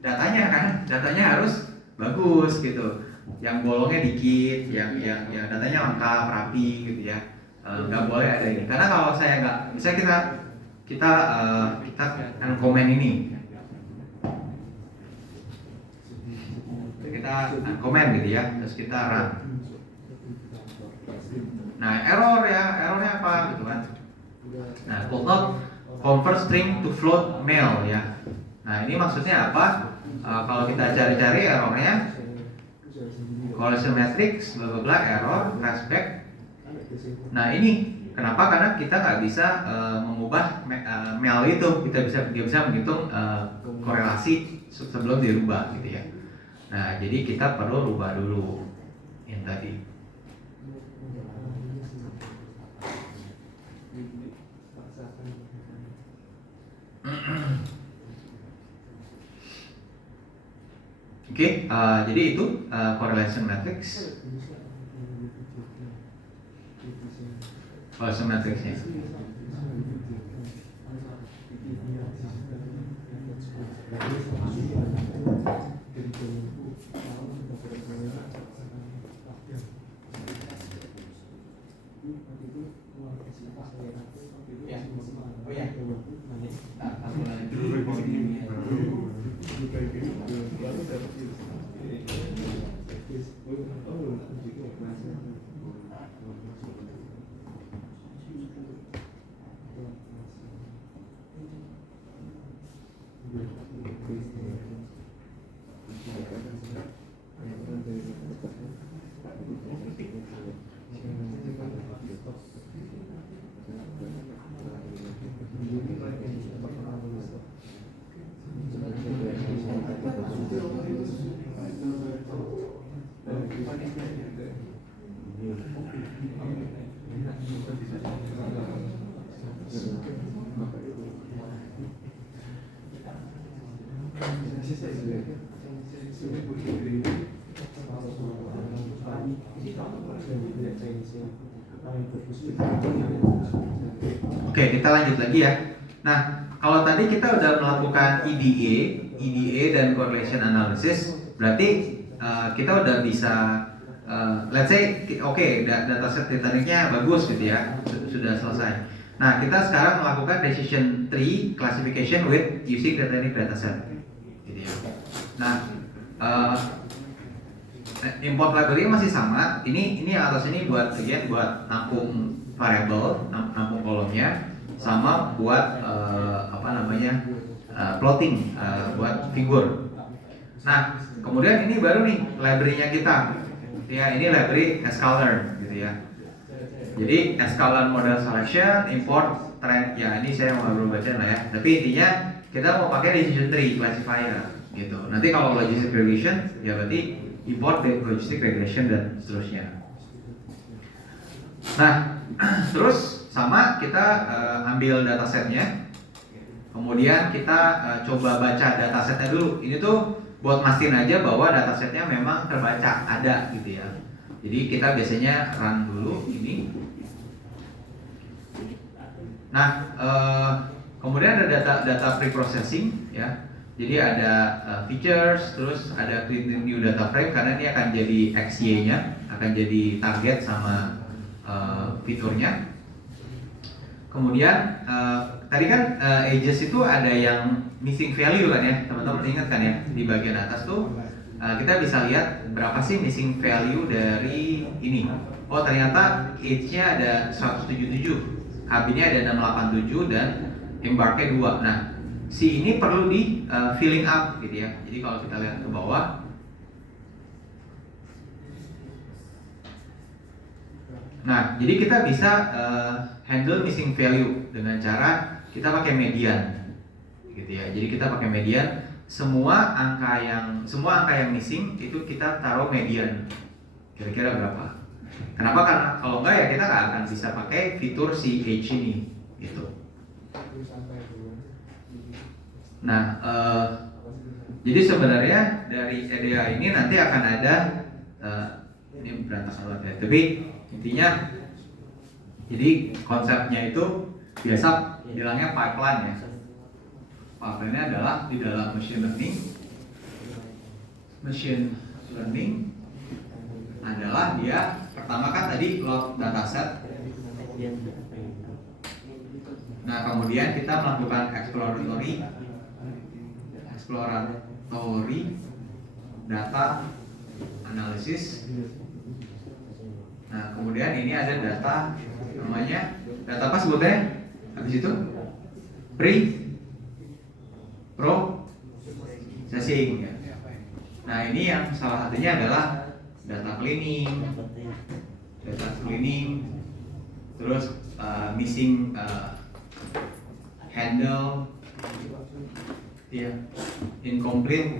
datanya kan. Datanya harus bagus gitu. Yang bolongnya dikit, yang datanya lengkap, rapi gitu ya. Nggak boleh ada ini. Karena kalau saya nggak, misalnya kita akan komen ini. Kita komen gitu ya, terus kita run. Nah, errornya apa gitu kan? Nah, could not convert string to float mail ya. Nah, ini maksudnya apa? Kalau kita cari-cari errornya, correlation matrix, bla bla bla, error, flashback. Nah, ini kenapa? Karena kita nggak bisa mengubah mail itu. Dia bisa menghitung korelasi sebelum dirubah gitu ya. Nah, jadi kita perlu rubah dulu yang tadi. Oke, jadi itu correlation matrix. Correlation matrixnya. Ya. Oh ya. Oke, kita lanjut lagi ya. Nah, kalau tadi kita udah melakukan EDA dan correlation analysis, berarti kita udah bisa, let's say, oke, dataset Titanicnya bagus gitu ya, sudah selesai. Nah, kita sekarang melakukan decision tree classification with using Titanic dataset, gitu ya. Nah, import library masih sama. Ini yang atas ini buat nampung variable, nampung kolomnya, sama buat plotting, buat figur. Nah, kemudian ini baru nih library-nya kita. Ya, ini library Sklearn gitu ya. Jadi Sklearn model selection, import trend. Ya, ini saya mau baca lah ya. Tapi intinya kita mau pakai decision tree classifier gitu. Nanti kalau logistic regression ya berarti import logistic regression dan seterusnya. Nah, terus sama kita ambil datasetnya, kemudian kita coba baca datasetnya dulu. Ini tuh buat mastiin aja bahwa datasetnya memang terbaca, ada gitu ya. Jadi kita biasanya run dulu ini. Nah, kemudian ada data preprocessing ya. Jadi ada features, terus ada create new data frame karena ini akan jadi XY-nya, akan jadi target sama fiturnya. Kemudian tadi kan edges itu ada yang missing value kan ya, teman-teman ingat kan ya, di bagian atas tuh kita bisa lihat berapa sih missing value dari ini. Oh ternyata age-nya ada 177, HB-nya ada 687 dan embark-nya 2. Nah si ini perlu di filling up gitu ya. Jadi kalau kita lihat ke bawah, nah jadi kita bisa handle missing value dengan cara kita pakai median. gitu ya. Jadi kita pakai median, semua angka yang missing itu kita taruh median. Kira-kira berapa? Kenapa? Karena kalau enggak ya kita nggak akan bisa pakai fitur si H ini gitu. Nah, jadi sebenarnya dari EDA ini nanti akan ada ini berantakan banget ya. Tapi intinya, jadi konsepnya itu biasa bilangnya pipeline ya. Pipeline-nya adalah di dalam machine learning adalah dia pertama kan tadi load dataset. Nah kemudian kita melakukan exploratory data analysis. Nah kemudian ini ada data namanya data apa sebutnya? Habis itu processing ya. Nah ini yang salah satunya adalah data cleaning, terus missing handle, ya, incomplete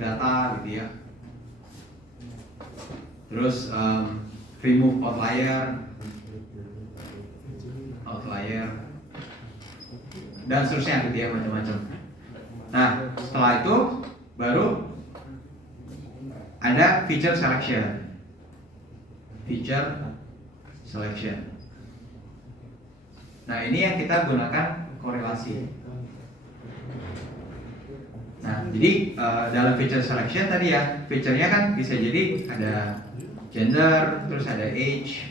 data gitu ya. Terus remove outlier dan seterusnya gitu ya, macam-macam. Nah setelah itu baru ada feature selection. Nah ini yang kita gunakan korelasi. Nah jadi dalam feature selection tadi ya, feature-nya kan bisa jadi ada gender, terus ada age,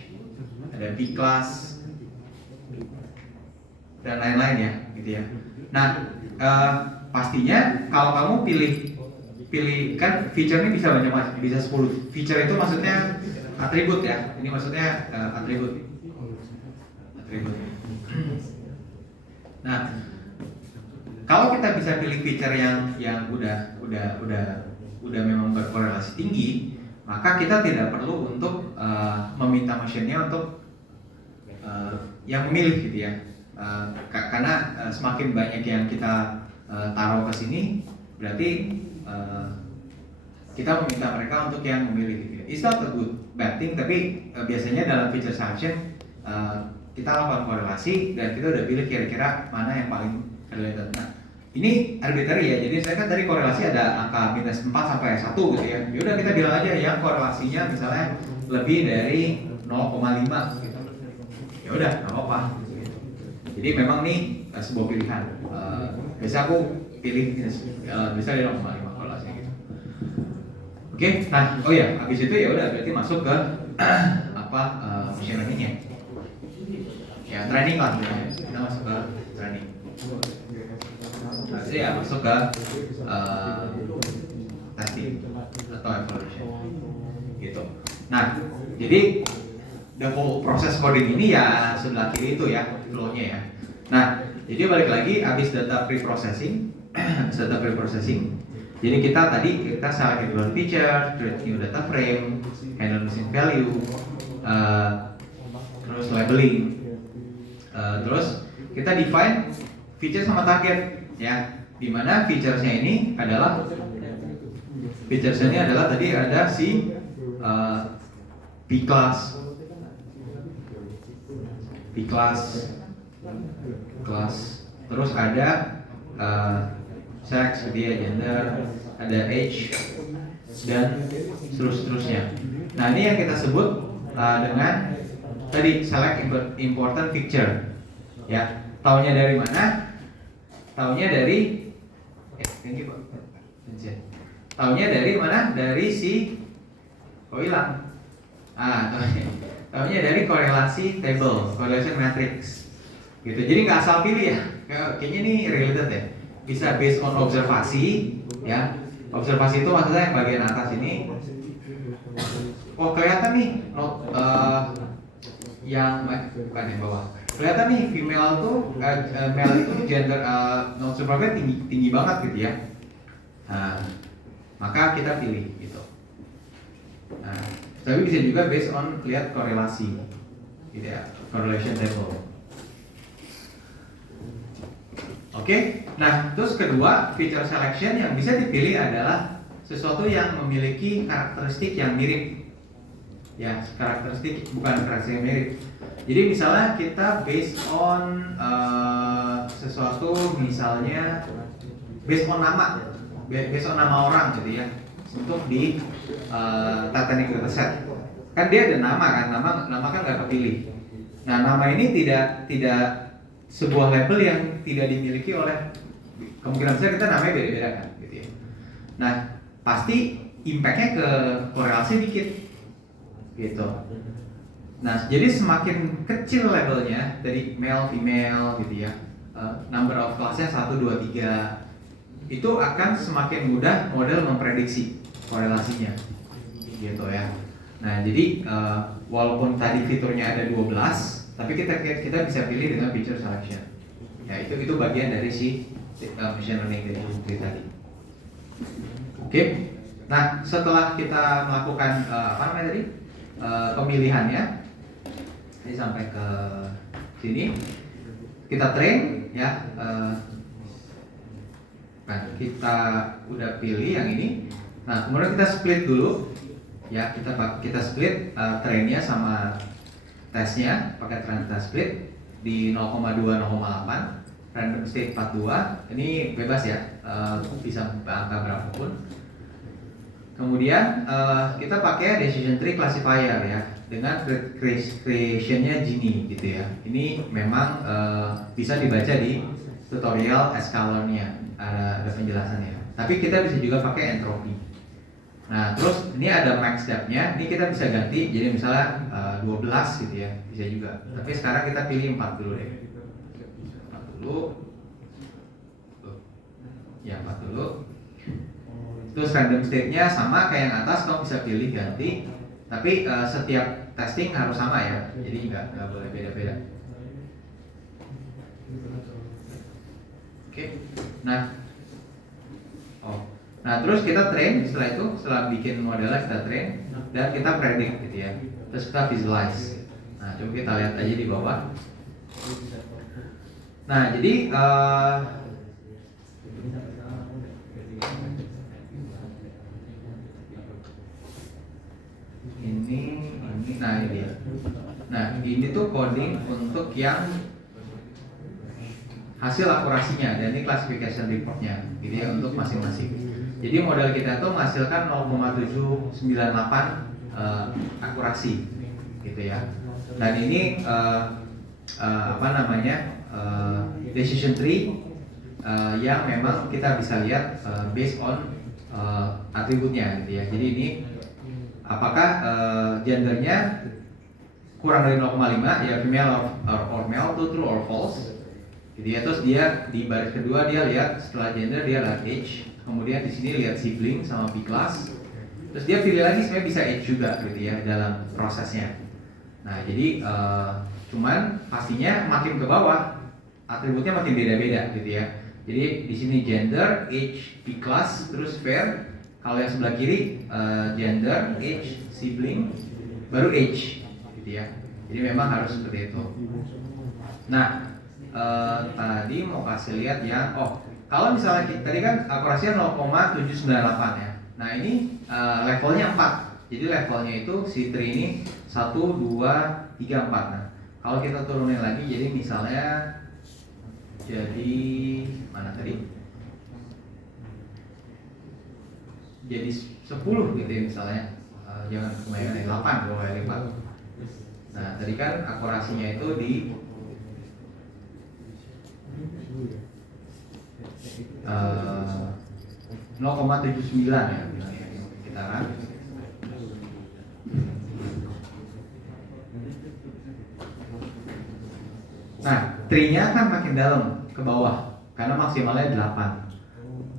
ada B class dan lain-lain ya gitu ya. Nah pastinya kalau kamu pilih kan feature ini bisa banyak macam, bisa 10 feature. Itu maksudnya atribut ya, ini maksudnya atribut. Nah kalau kita bisa pilih feature yang udah memang berkorelasi tinggi, maka kita tidak perlu untuk meminta mesinnya untuk yang memilih gitu ya. Karena semakin banyak yang kita taruh ke sini, berarti kita meminta mereka untuk yang memilih gitu ya. It's not a good bad thing, tapi biasanya dalam feature selection kita lakukan korelasi dan kita udah pilih kira-kira mana yang paling related. Nah ini arbitrary ya, jadi saya kan tadi korelasi ada angka minus 4 sampai 1 gitu ya. Yaudah kita bilang aja yang korelasinya misalnya lebih dari 0,5 gitu. Ya udah nggak apa-apa. Jadi memang nih sebuah pilihan. Biasa aku pilih bisa di 0,5 korelasinya gitu. Oke, nah oh ya, habis itu ya udah berarti masuk ke machine learning-nya. Ya training lah, kita masuk ke training. Nanti ya masuk ke testing atau evaluation gitu. Nah, jadi the whole proses coding ini ya sebelah kiri itu ya flow-nya ya. Nah, jadi balik lagi habis data pre-processing, Jadi kita select individual feature, create new data frame, handle missing value, terus labeling, terus kita define feature sama target ya. Dimana featuresnya ini adalah tadi ada si B class, terus ada sex, gender, ada age dan seterusnya. Nah ini yang kita sebut dengan tadi select important feature ya. Taunya dari mana? Taunya dari Taunya dari mana? Dari si hilang. Taunya dari korelasi table, correlation matrix. Gitu. Jadi nggak asal pilih ya. Kayaknya ini related ya. Bisa based on observasi ya. Observasi itu maksudnya yang bagian atas ini. Oh kelihatan nih yang bukan yang bawah. Kelihatan nih female tuh male itu gender non supervised tinggi banget gitu ya. Nah, maka kita pilih gitu. Nah, tapi bisa juga based on lihat korelasi gitu ya, correlation table. Oke, nah terus kedua feature selection yang bisa dipilih adalah sesuatu yang memiliki karakteristik yang mirip. Ya, karakteristik bukan karakteristik yang mirip. Jadi misalnya kita based on sesuatu, misalnya based on nama orang gitu ya, untuk di Titanic dataset. Kan dia ada nama kan, nama kan nggak kepilih. Nah, nama ini tidak sebuah label yang tidak dimiliki oleh, kemungkinan besar kita namanya beda-beda kan gitu ya. Nah, pasti impactnya ke korelasi dikit gitu. Nah, jadi semakin kecil labelnya dari male, female gitu ya, number of class-nya 1, 2, 3, itu akan semakin mudah model memprediksi korelasinya gitu ya. Nah, jadi walaupun tadi fiturnya ada 12, tapi kita bisa pilih dengan feature selection. Ya, itu bagian dari si machine learning tadi. Oke. Nah, setelah kita melakukan pemilihannya, ini sampai ke sini, kita train ya. Nah, kita udah pilih yang ini. Nah, kemudian kita split dulu, ya kita split trainnya sama tesnya pakai train test split di 0,2 0,8, random state 42. Ini bebas ya, bisa angka berapapun. Kemudian kita pakai decision tree classifier ya, dengan creationnya Gini gitu ya. Ini memang bisa dibaca di tutorial Escalon-nya, ada penjelasannya. Tapi kita bisa juga pakai entropy. Nah, terus ini ada max depth-nya. Ini kita bisa ganti, jadi misalnya 12 gitu ya, bisa juga. Tapi sekarang kita pilih 4 dulu deh. 4 dulu. Ya, 4 dulu. Terus random state-nya sama kayak yang atas, kamu bisa pilih ganti. Tapi setiap testing harus sama ya, jadi nggak boleh beda-beda. Oke, nah terus kita train, setelah bikin modelnya kita train dan kita predict gitu ya. Terus kita visualize. Nah, coba kita lihat aja di bawah. Nah, jadi nah ini dia. Nah, ini tuh coding untuk yang hasil akurasinya, dan ini classification reportnya, gitu ya, untuk masing-masing. Jadi model kita tuh menghasilkan 0,798 akurasi, gitu ya. Dan ini decision tree yang memang kita bisa lihat based on atributnya, gitu ya. Jadi ini apakah gendernya kurang dari 0,5 ya, female or male, itu true or false. Jadi ya, terus dia di baris kedua dia lihat setelah gender dia lihat age, kemudian di sini lihat sibling sama B class, terus dia pilih lagi sebenarnya bisa age juga gitu ya dalam prosesnya. Nah, jadi cuman pastinya makin ke bawah atributnya makin beda-beda gitu ya. Jadi di sini gender, age, B class, terus fair. Kalau yang sebelah kiri gender, age, sibling, baru age gitu ya. Jadi memang harus seperti itu. Nah, tadi mau kasih lihat yang kalau misalnya tadi kan akurasinya 0,798 ya. Nah, ini levelnya 4. Jadi levelnya itu si tree ini 1, 2, 3, 4. Nah, kalau kita turunin lagi, jadi misalnya jadi mana tadi? Jadi 10 gitu ya misalnya. Jangan kebanyakan ya, 8 kalau kali 4. Nah, tadi kan akurasinya itu di 0,79 ya, sekitaran. Nah, tree-nya kan makin dalam ke bawah karena maksimalnya 8.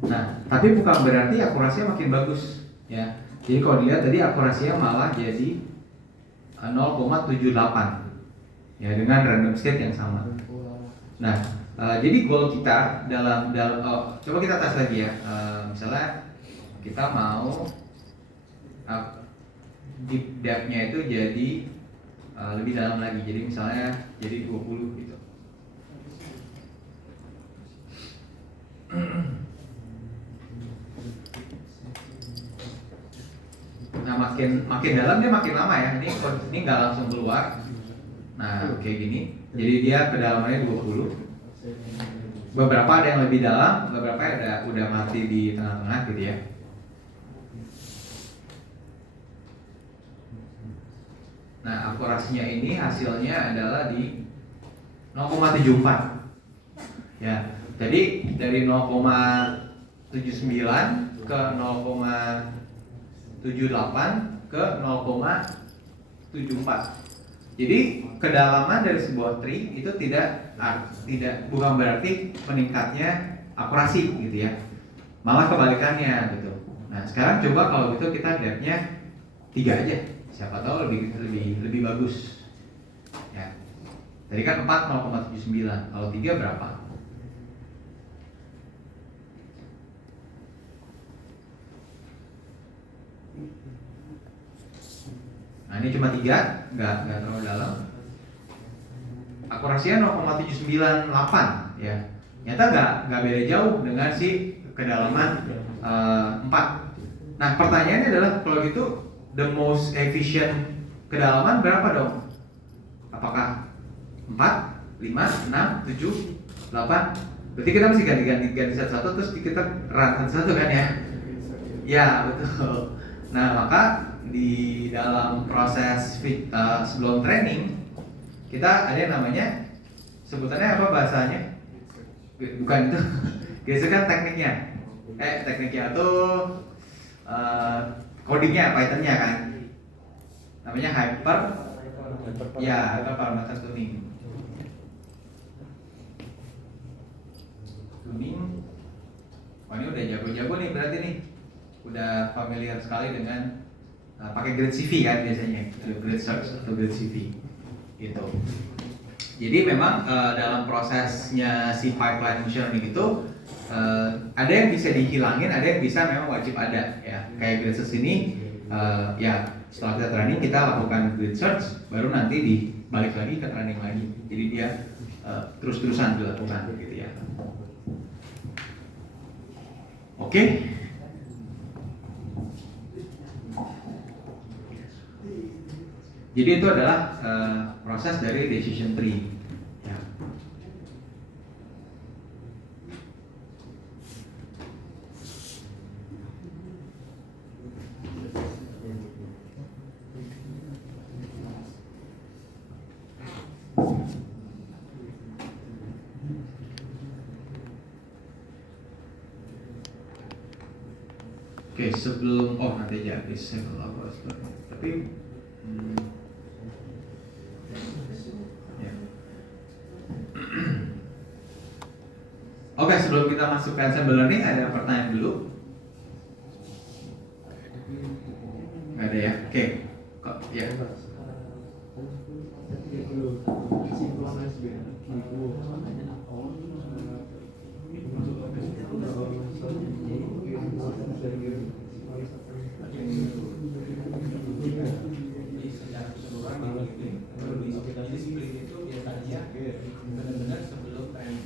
Nah, tapi bukan berarti akurasinya makin bagus ya. Jadi kalau dilihat tadi akurasinya malah jadi 0,78 ya, dengan random state yang sama. Nah, jadi goal kita dalam coba kita tes lagi ya. Misalnya kita mau deep depth-nya itu jadi lebih dalam lagi. Jadi misalnya jadi 20 gitu. makin dalam dia makin lama ya. Ini nggak langsung keluar. Nah, kayak gini. Jadi dia kedalamannya 20. Beberapa ada yang lebih dalam, beberapa udah mati di tengah-tengah gitu ya. Nah, akurasinya ini hasilnya adalah di 0,74. Ya. Jadi dari 0,79 ke 0,78 ke 0,74. Jadi kedalaman dari sebuah tree itu bukan berarti meningkatnya akurasi gitu ya. Malah kebalikannya gitu. Nah, sekarang coba kalau gitu kita lihatnya 3 aja. Siapa tahu lebih bagus. Ya. Tadi kan 4 0,79. Kalau 3 berapa? Nah, ini cuma 3, nggak terlalu dalam. Akurasinya 0,798 ya. Ternyata nggak beda jauh dengan si kedalaman 4. Nah, pertanyaannya adalah kalau gitu the most efficient kedalaman berapa dong? Apakah 4, 5, 6, 7, 8? Berarti kita mesti ganti satu-satu terus kita run satu kan ya? Ya, betul. Nah, maka di dalam proses sebelum training kita ada yang namanya sebutannya apa bahasanya? Bukan itu. Biasanya kan tekniknya tuh codingnya Pythonnya kan namanya hyperparameter tuning. Wah, ini udah jago-jago nih berarti nih, udah familiar sekali dengan pakai grade CV kan biasanya, grade search atau grade CV gitu. Jadi memang dalam prosesnya si pipeline machine learning itu ada yang bisa dihilangin, ada yang bisa memang wajib ada ya. Kayak grade search ini ya setelah kita training kita lakukan grade search, baru nanti dibalik lagi ke training lagi. Jadi dia terus-terusan dilakukan gitu ya. Oke. Jadi itu adalah proses dari decision tree. Ya. Oke, sebelum nanti aja habis tapi ya. Oke, sebelum kita masuk ke ensemble learning ada pertanyaan dulu. Nggak ada ya? Oke. Kok ya. Secara keseluruhan kalau di split itu biasanya benar-benar sebelum training.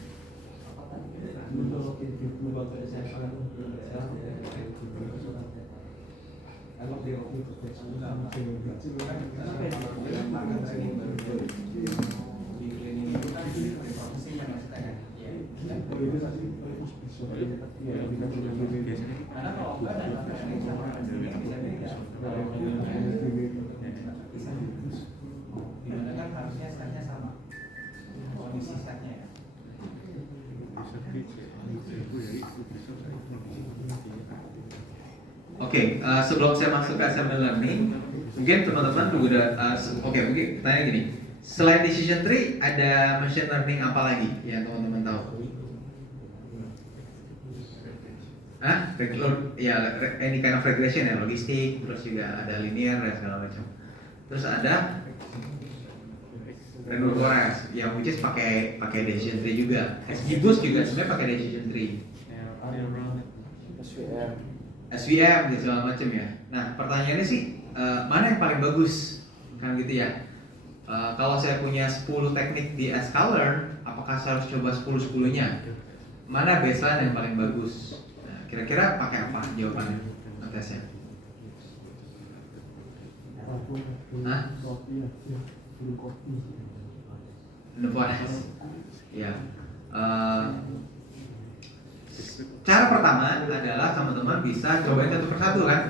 Karena kalau enggak dan training sama hasilnya bisa beda. Dimana kan harusnya setnya sama, kondisi setnya ya. Oke, sebelum saya masuk ke assembly learning, mungkin teman-teman udah mungkin tanya gini. Selain decision tree, ada machine learning apa lagi yang teman-teman tahu? Any kind of regression ya, logistik, terus juga ada linear dan segala macam. Terus ada random forest, yang which is pakai decision tree juga. XGBoost juga sebenarnya pakai decision tree. SVM dan segala macam ya. Nah, pertanyaannya sih mana yang paling bagus? Kan gitu ya. Kalau saya punya 10 teknik di sklearn, apakah saya harus coba 10-10-nya? Mana baseline yang paling bagus? Nah, kira-kira pakai apa jawabannya? Tesnya. Hah? Nuvones. Ya. Cara pertama adalah teman-teman bisa cobain satu persatu kan.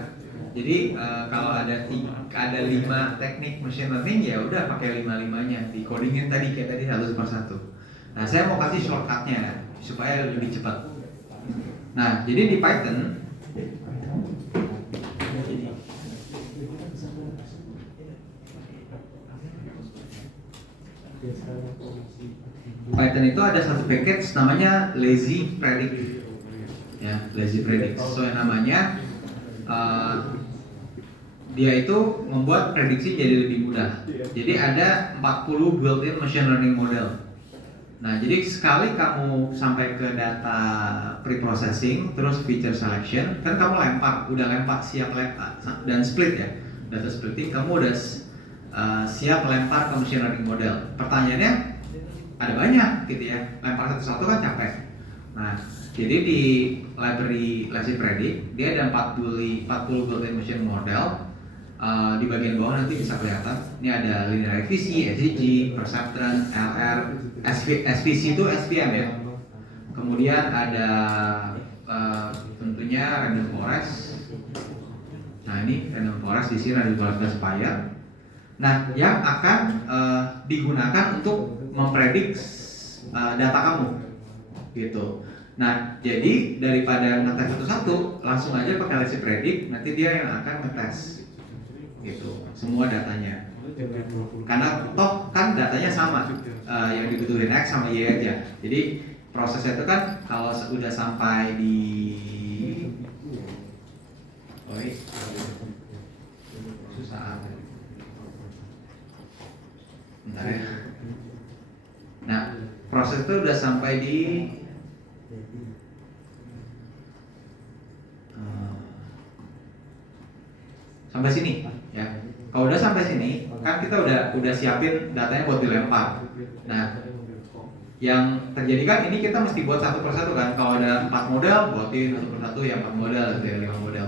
Jadi kalau ada 5 teknik machine learning ya udah pakai 5-5-nya, di codingin tadi kayak tadi satu persatu. Nah saya mau kasih shortcutnya supaya lebih cepat. Nah jadi di Python itu ada satu package namanya lazy predict. Ya, lazy predict. So yang namanya dia itu membuat prediksi jadi lebih mudah. Jadi ada 40 built-in machine learning model. Nah, jadi sekali kamu sampai ke data pre-processing, terus feature selection, kan kamu udah lempar siap lempar dan split ya. Data splitting kamu udah siap lempar ke machine learning model. Pertanyaannya ada banyak gitu ya. Lempar satu-satu kan capek. Nah, jadi di library Lazy Predict dia ada 40 built-in machine model. Di bagian bawah nanti bisa kelihatan. Ini ada linear FVC, SVG, perceptron, LR, SVC itu SVM ya. Kemudian ada tentunya random forest. Nah ini random forest di sini random forest classifier. Nah yang akan digunakan untuk memprediksi data kamu, gitu. Nah jadi daripada ngetes satu-satu, langsung aja pakai Lazy Predict. Nanti dia yang akan ngetes. Gitu, semua datanya. Karena toh kan datanya sama, yang dibutuhin X sama Y aja. Jadi prosesnya itu kan kalau udah sampai di susah. Bentar ya. Nah, proses itu udah sampai di sampai sini ya. Kalau udah sampai sini kan kita udah siapin datanya buat dilempar. Nah yang terjadi kan ini kita mesti buat satu persatu kan. Kalau ada 4 model buatin satu persatu ya 4 model atau 5 model.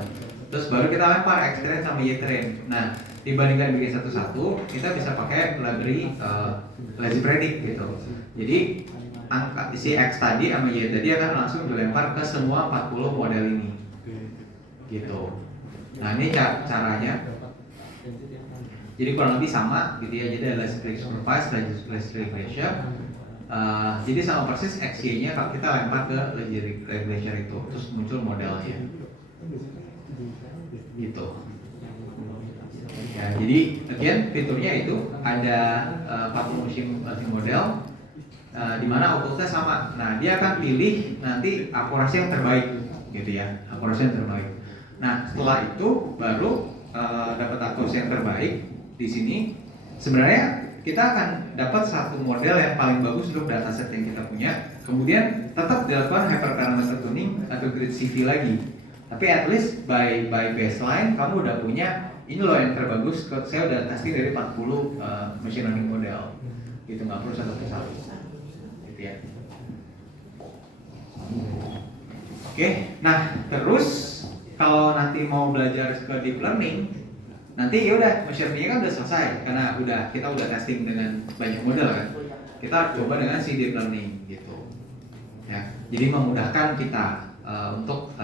Terus baru kita lempar X train sama Y train. Nah dibandingkan bikin satu-satu kita bisa pakai library Lazy Predict gitu. Jadi angka si X tadi sama Y tadi akan langsung dilempar ke semua 40 model ini gitu. Nah ini caranya. Jadi kurang lebih sama gitu ya. Jadi ada lazy supervised, lazy regression. Jadi sama persis XY-nya kalau kita lempar ke lazy regression itu, terus muncul modelnya. Gitu. Ya, jadi again fiturnya itu ada 40 machine model di mana outputnya sama. Nah dia akan pilih nanti akurasi yang terbaik gitu ya, akurasi yang terbaik. Nah setelah itu baru dapat akurasi yang terbaik. Di sini sebenarnya kita akan dapat satu model yang paling bagus untuk dataset yang kita punya. Kemudian tetap dilakukan hyperparameter tuning atau grid CV lagi. Tapi at least by baseline kamu udah punya ini loh yang terbagus. Saya udah testing dari 40 machine learning model. Gitu nggak perlu satu persatu. Gitu ya. Oke, nah terus kalau nanti mau belajar ke deep learning, nanti ya udah machine learning kan udah selesai karena kita udah testing dengan banyak model kan. Kita coba dengan si deep learning gitu. Ya, jadi memudahkan kita untuk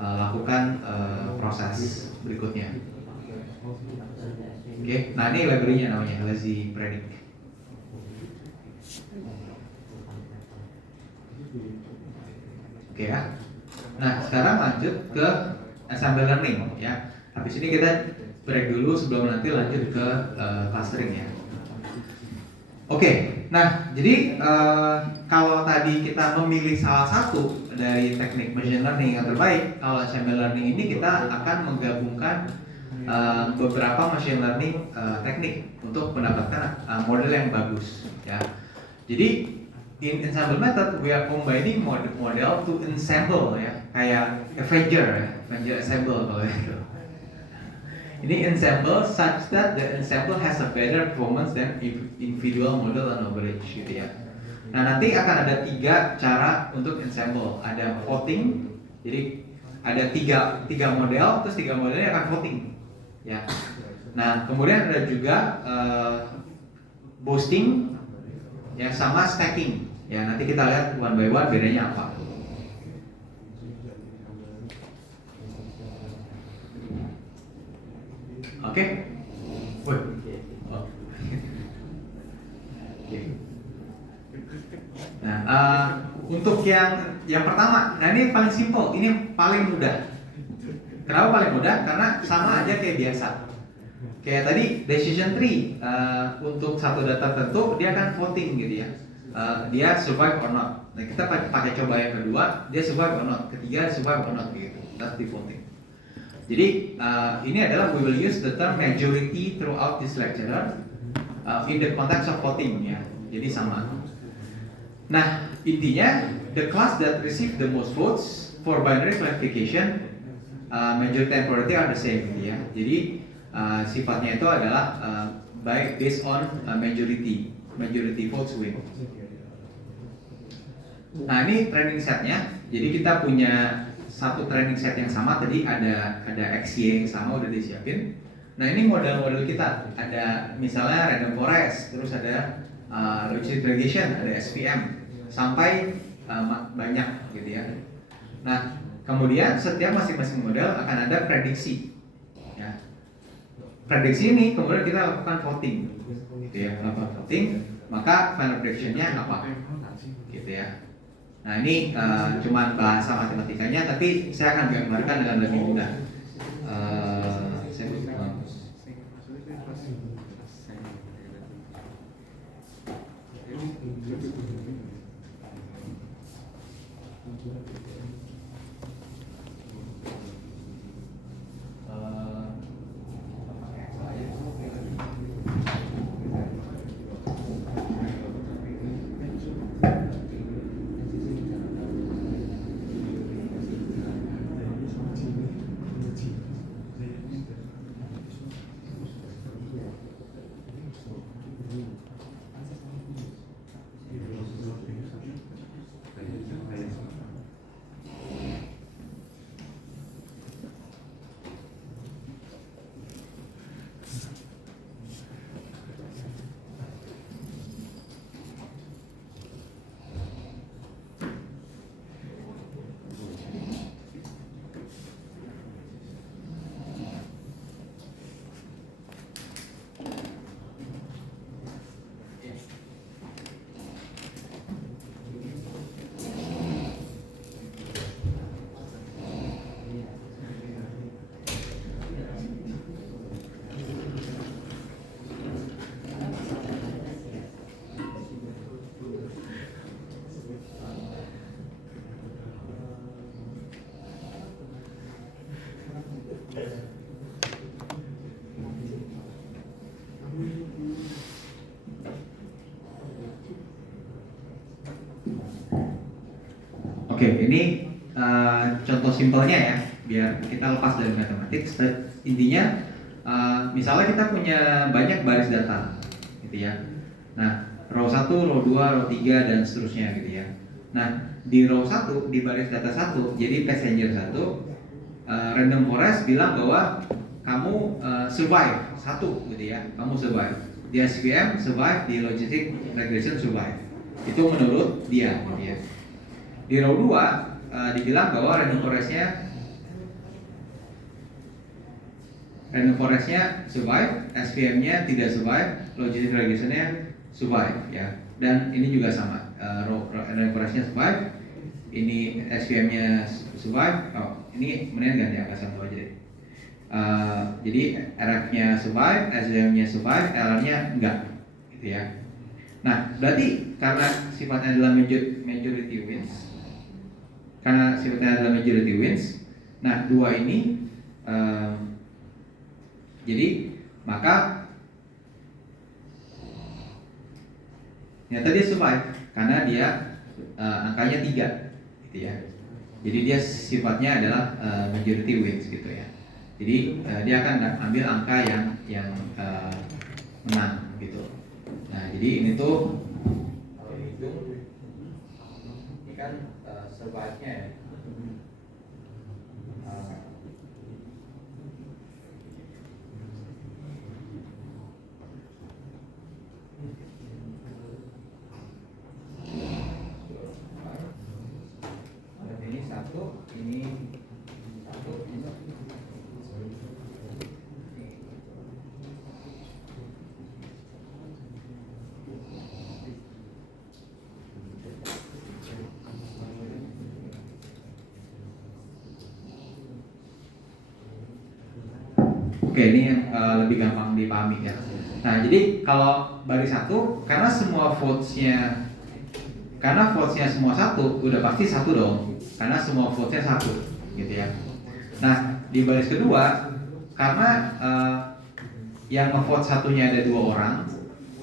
lakukan proses berikutnya. Oke, nah ini library-nya namanya Lazy Predict. Oke ya. Nah sekarang lanjut ke ensemble learning ya. Habis ini kita break dulu sebelum nanti lanjut ke clustering ya. Oke, nah jadi kalau tadi kita memilih salah satu dari teknik machine learning yang terbaik, kalau ensemble learning ini kita akan menggabungkan beberapa machine learning teknik untuk mendapatkan model yang bagus ya. Jadi in ensemble method we are combining model to ensemble ya, kayak Avenger ensemble kalau itu. Ini ensemble such that the ensemble has a better performance than individual model on average gitu ya. Nah nanti akan ada 3 cara untuk ensemble. Ada voting, jadi ada tiga model, terus tiga modelnya akan voting, ya. Nah, kemudian ada juga boosting, ya, sama stacking. Ya, nanti kita lihat one by one bedanya apa. Oke. Woi. Oh. Oke. Nah, untuk yang pertama, nah ini paling simple, ini paling mudah. Kenapa paling mudah? Karena sama aja kayak biasa. Kayak tadi decision tree, untuk satu data tertentu dia akan voting gitu ya. Dia survive or not. Nah, kita pakai coba yang kedua, dia survive or not. Ketiga survive or not gitu. That's the voting. Jadi ini adalah we will use the term majority throughout this lecture in the context of voting ya. Jadi sama. Nah, intinya the class that receive the most votes for binary classification, majority and priority are the same gitu ya. Jadi sifatnya itu adalah based on majority votes win. Nah, ini training setnya. Jadi kita punya satu training set yang sama, tadi ada XY yang sama udah disiapin. Nah, ini model-model kita. Ada misalnya random forest, terus ada logistic regression, ada SVM, sampai banyak gitu ya. Nah, kemudian setiap masing-masing model akan ada prediksi. Ya. Prediksi ini kemudian kita lakukan voting, gitu ya. Lakukan voting, maka final prediction-nya apa, gitu ya. Nah, ini cuma bahasa matematikanya, tapi saya akan gambarkan dengan lebih mudah. Saya Oke, ini contoh simpelnya ya, biar kita lepas dari matematik. Intinya, misalnya kita punya banyak baris data, gitu ya. Nah, row 1, row 2, row 3 dan seterusnya gitu ya. Nah, di row 1, di baris data 1, jadi passenger 1, random forest bilang bahwa kamu survive 1 gitu ya, kamu survive. Di SVM survive, di logistic regression survive. Itu menurut dia gitu ya. Di row 2 dibilang bahwa random forestnya survive, SVM-nya tidak survive, logistic regression-nya survive ya. Dan ini juga sama, random forestnya survive, ini SVM-nya survive. Oh, ini mendingan ganti angka satu aja deh. Jadi RF-nya survive, SVM-nya survive, LR-nya enggak, gitu ya. Nah, berarti karena sifatnya adalah majority wins. Karena sifatnya adalah majority wins, nah dua ini jadi maka ternyata dia survive karena dia angkanya 3 gitu ya. Jadi dia sifatnya adalah majority wins gitu ya. Jadi dia akan ambil angka yang menang gitu. Nah, jadi ini tuh kalau dihitung ini kan survive-nya ya. Oke, ini yang lebih gampang dipahami ya. Nah, jadi kalau baris 1, karena votes-nya semua 1, udah pasti 1 dong. Karena semua votes-nya 1, gitu ya. Nah, di baris kedua, karena yang ngevote satunya ada 2 orang,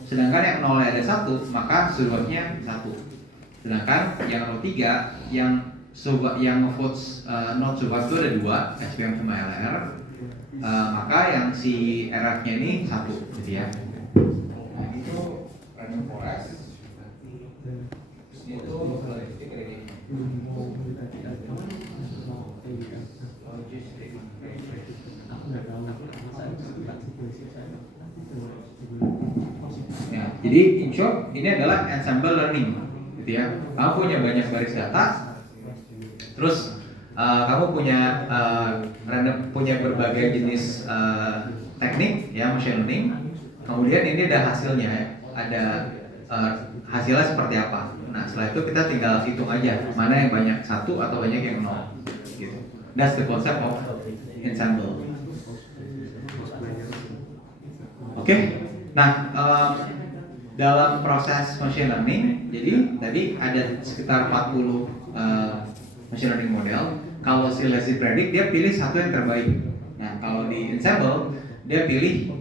sedangkan yang nolnya ada 1, maka survivnya 1. Sedangkan yang row 3, yang ngevote not survive itu ada 2, SPM sama LR. Maka yang si RF-nya ini 1, gitu ya. Nah, itu random forest. Itu logistik regression. Ya, jadi in short ini adalah ensemble learning, gitu ya. Kamu punya banyak baris data, terus kamu punya berbagai jenis teknik ya machine learning. Kemudian ini ada hasilnya, ya. Ada hasilnya seperti apa. Nah setelah itu kita tinggal hitung aja mana yang banyak 1 atau banyak yang 0 gitu. That's the concept of ensemble. Oke. Nah dalam proses machine learning, jadi tadi ada sekitar 40 machine learning model. Kalau si lazy predict dia pilih satu yang terbaik. Nah kalau di ensemble dia pilih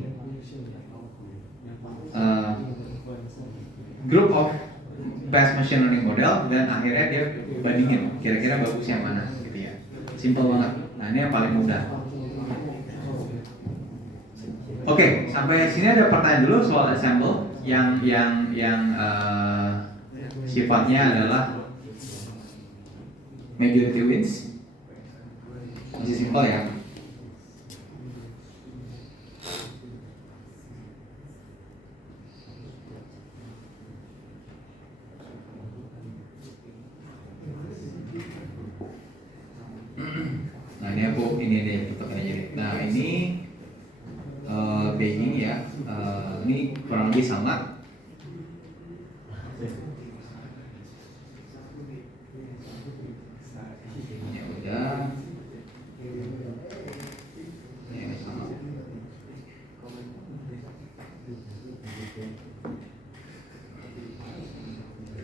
group of best machine learning model dan akhirnya dia bandingin kira-kira bagus yang mana gitu ya. Simple banget. Nah ini yang paling mudah. Oke, sampai sini ada pertanyaan dulu soal ensemble yang sifatnya adalah majority wins. Masih simple ya. Nah ini aku ini tutup aja. Nah ini Beijing ya. Ini kurang lebih sama. Ya udah. Ini sama.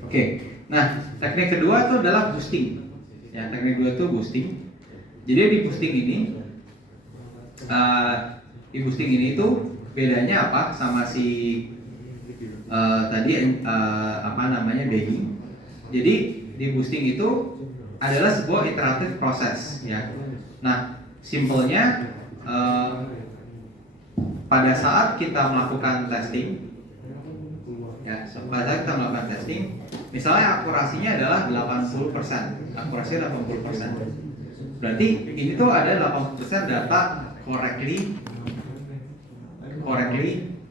Oke. Nah teknik kedua itu adalah boosting. Ya teknik kedua itu boosting. Jadi di boosting ini tuh bedanya apa sama si tadi apa namanya Beijing. Jadi di boosting itu adalah sebuah iteratif proses ya. Nah simpelnya pada saat kita melakukan testing ya, pada saat kita melakukan testing, misalnya akurasinya adalah 80%, akurasi 80%. Berarti ini tuh ada 80% data correctly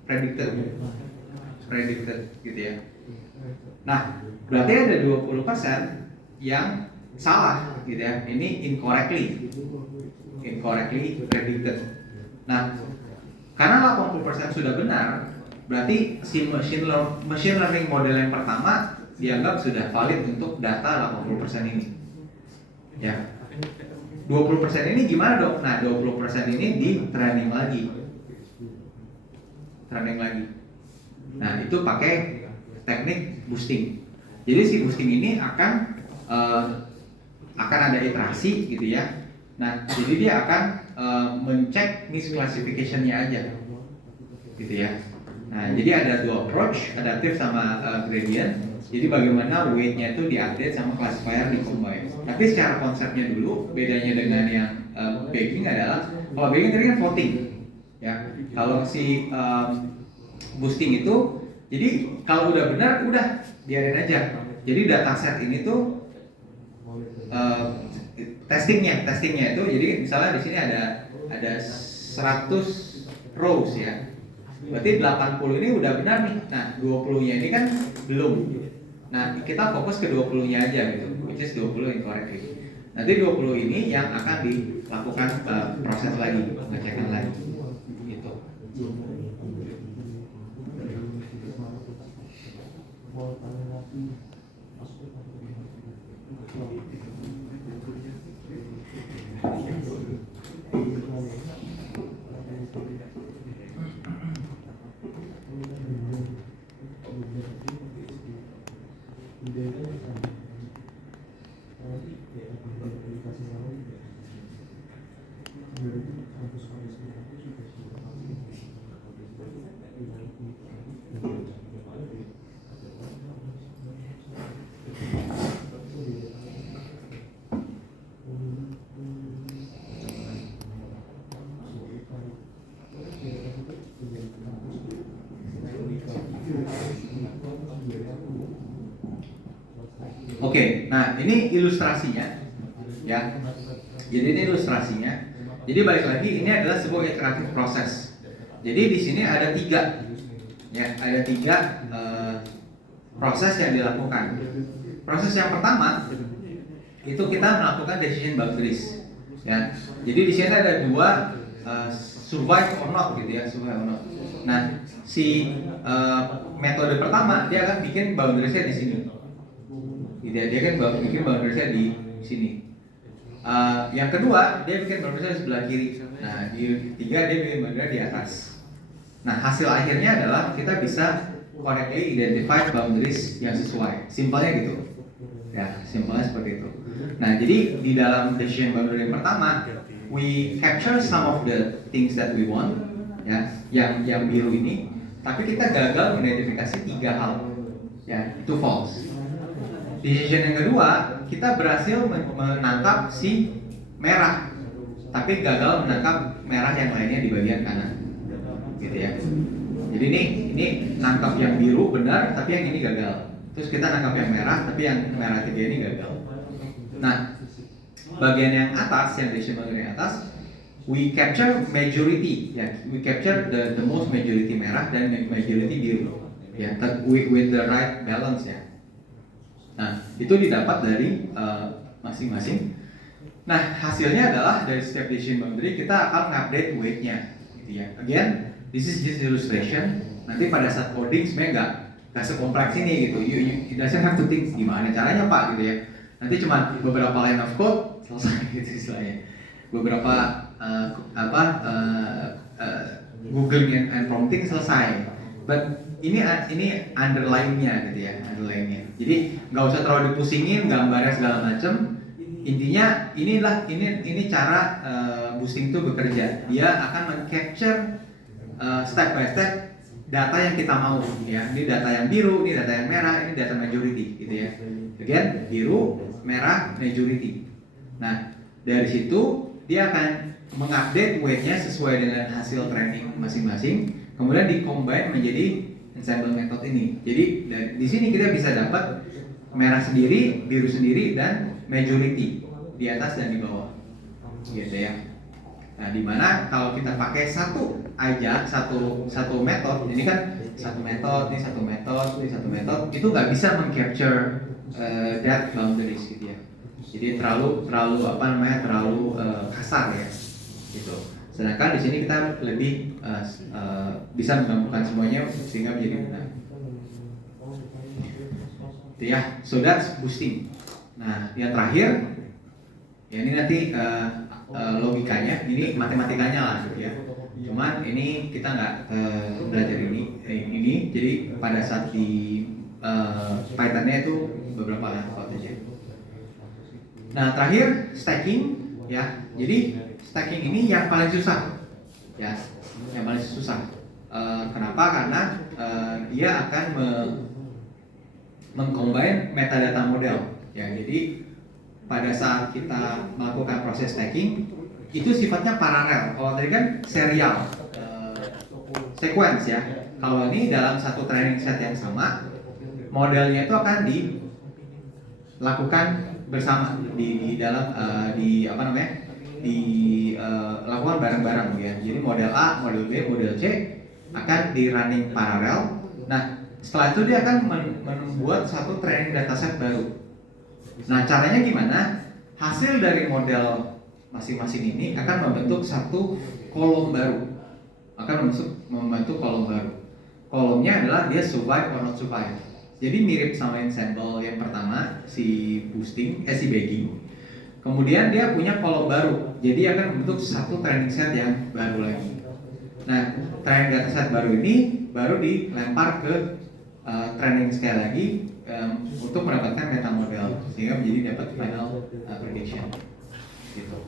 predicted gitu ya. Nah, berarti ada 20% yang salah gitu ya. Ini incorrectly predicted. Nah, karena 80% sudah benar, berarti si machine learning model yang pertama dianggap sudah valid untuk data 80% ini. Ya. 20% ini gimana dok? Nah 20% ini di training lagi. Nah itu pakai teknik boosting. Jadi si boosting ini akan ada iterasi gitu ya. Nah jadi dia akan mencek misclassification-nya aja, gitu ya. Nah jadi ada dua approach, adaptive sama gradient. Jadi bagaimana weight-nya itu diupdate sama classifier di combine. Tapi secara konsepnya dulu bedanya dengan yang Beijing adalah kalau Beijing tadi kan voting, ya. Kalau si boosting itu, jadi kalau udah benar udah biarin aja. Jadi dataset ini tuh testingnya itu, jadi misalnya di sini ada 100 rows ya. Berarti 80 ini udah benar nih. Nah 20-nya ini kan belum. Nah, kita fokus ke 20-nya aja gitu, which is 20 incorrectly. Nanti 20 ini yang akan dilakukan proses lagi, pengecekan lagi. Gitu. Oke, nah ini ilustrasinya, ya. Jadi ini ilustrasinya. Jadi balik lagi, ini adalah sebuah iteratif proses. Jadi di sini ada tiga, ya, ada tiga proses yang dilakukan. Proses yang pertama itu kita melakukan decision boundaries, ya. Jadi di sini ada dua survive or not, gitu ya, survive or not. Nah, si metode pertama dia akan bikin boundariesnya di sini. Dia kan bikin boundariesnya di sini. Yang kedua dia bikin boundariesnya di sebelah kiri. Nah, di ketiga dia bikin boundariesnya di atas. Nah, hasil akhirnya adalah kita bisa correctly identify boundaries yang sesuai. Simpelnya gitu. Ya, simpelnya seperti itu. Nah, jadi di dalam decision boundary yang pertama, we capture some of the things that we want, ya, yang biru ini, tapi kita gagal mengidentifikasi tiga hal, ya, itu false. Decision yang kedua, kita berhasil menangkap si merah, tapi gagal menangkap merah yang lainnya di bagian kanan, gitu ya. Jadi ini nangkap yang biru benar, tapi yang ini gagal. Terus kita nangkap yang merah, tapi yang merah tiga ini gagal. Nah, bagian yang atas, yang decision boundary yang atas, we capture majority, ya, we capture the most majority merah dan majority biru, ya, with the right balance, ya. Nah, itu didapat dari masing-masing. Nah, hasilnya adalah dari setiap decision boundary kita akan update weight-nya, gitu ya. Again, this is just illustration. Nanti pada saat coding sebenarnya nggak sekompleks ini gitu. You doesn't have to think gimana caranya Pak, gitu ya. Nanti cuma beberapa line of code selesai gitu istilahnya. Beberapa googling and prompting selesai. But ini underline-nya gitu ya, underline-nya. Jadi nggak usah terlalu dipusingin gambarnya segala macam. Intinya ini cara boosting itu bekerja. Dia akan men-capture step by step data yang kita mau, ya. Ini data yang biru, ini data yang merah, ini data majority, gitu ya. Again, biru, merah, majority. Nah, dari situ dia akan mengupdate weight-nya sesuai dengan hasil training masing-masing. Kemudian dikombine menjadi ensemble method ini. Jadi di sini kita bisa dapat merah sendiri, biru sendiri, dan majority di atas dan di bawah, gitu ya. Nah, dimana kalau kita pakai satu metode, ini kan satu metode, ini satu metode, itu nggak bisa mengcapture that boundaries, gitu ya. Jadi terlalu kasar ya, gitu. Sedangkan di sini kita lebih bisa menggabungkan semuanya sehingga menjadi benar. Ya, so that's boosting. Nah, yang terakhir, ya ini nanti logikanya, ini matematikanya lah gitu ya. Cuman ini kita nggak belajar ini. Jadi pada saat di Python-nya itu beberapa level aja. Nah, terakhir stacking, ya. Jadi stacking ini yang paling susah, ya, yang paling susah. Kenapa? Karena dia akan mengcombine metadata model, ya. Jadi pada saat kita melakukan proses stacking itu sifatnya paralel. Kalau tadi kan serial, sequence, ya. Kalau ini dalam satu training set yang sama, modelnya itu akan dilakukan bersama di dalam lakukan bareng-bareng, ya. Jadi model A, model B, model C akan di running paralel. Nah, setelah itu dia akan membuat satu training dataset baru. Nah, caranya gimana? Hasil dari model masing-masing ini akan membentuk satu kolom baru. Membentuk kolom baru. Kolomnya adalah dia survive or not survive. Jadi mirip sama ensemble yang pertama, si bagging. Kemudian dia punya kolom baru, jadi akan membentuk satu training set yang baru lagi. Nah, training dataset baru ini baru dilempar ke training sekali lagi untuk mendapatkan meta model sehingga menjadi dapat final prediction gitu.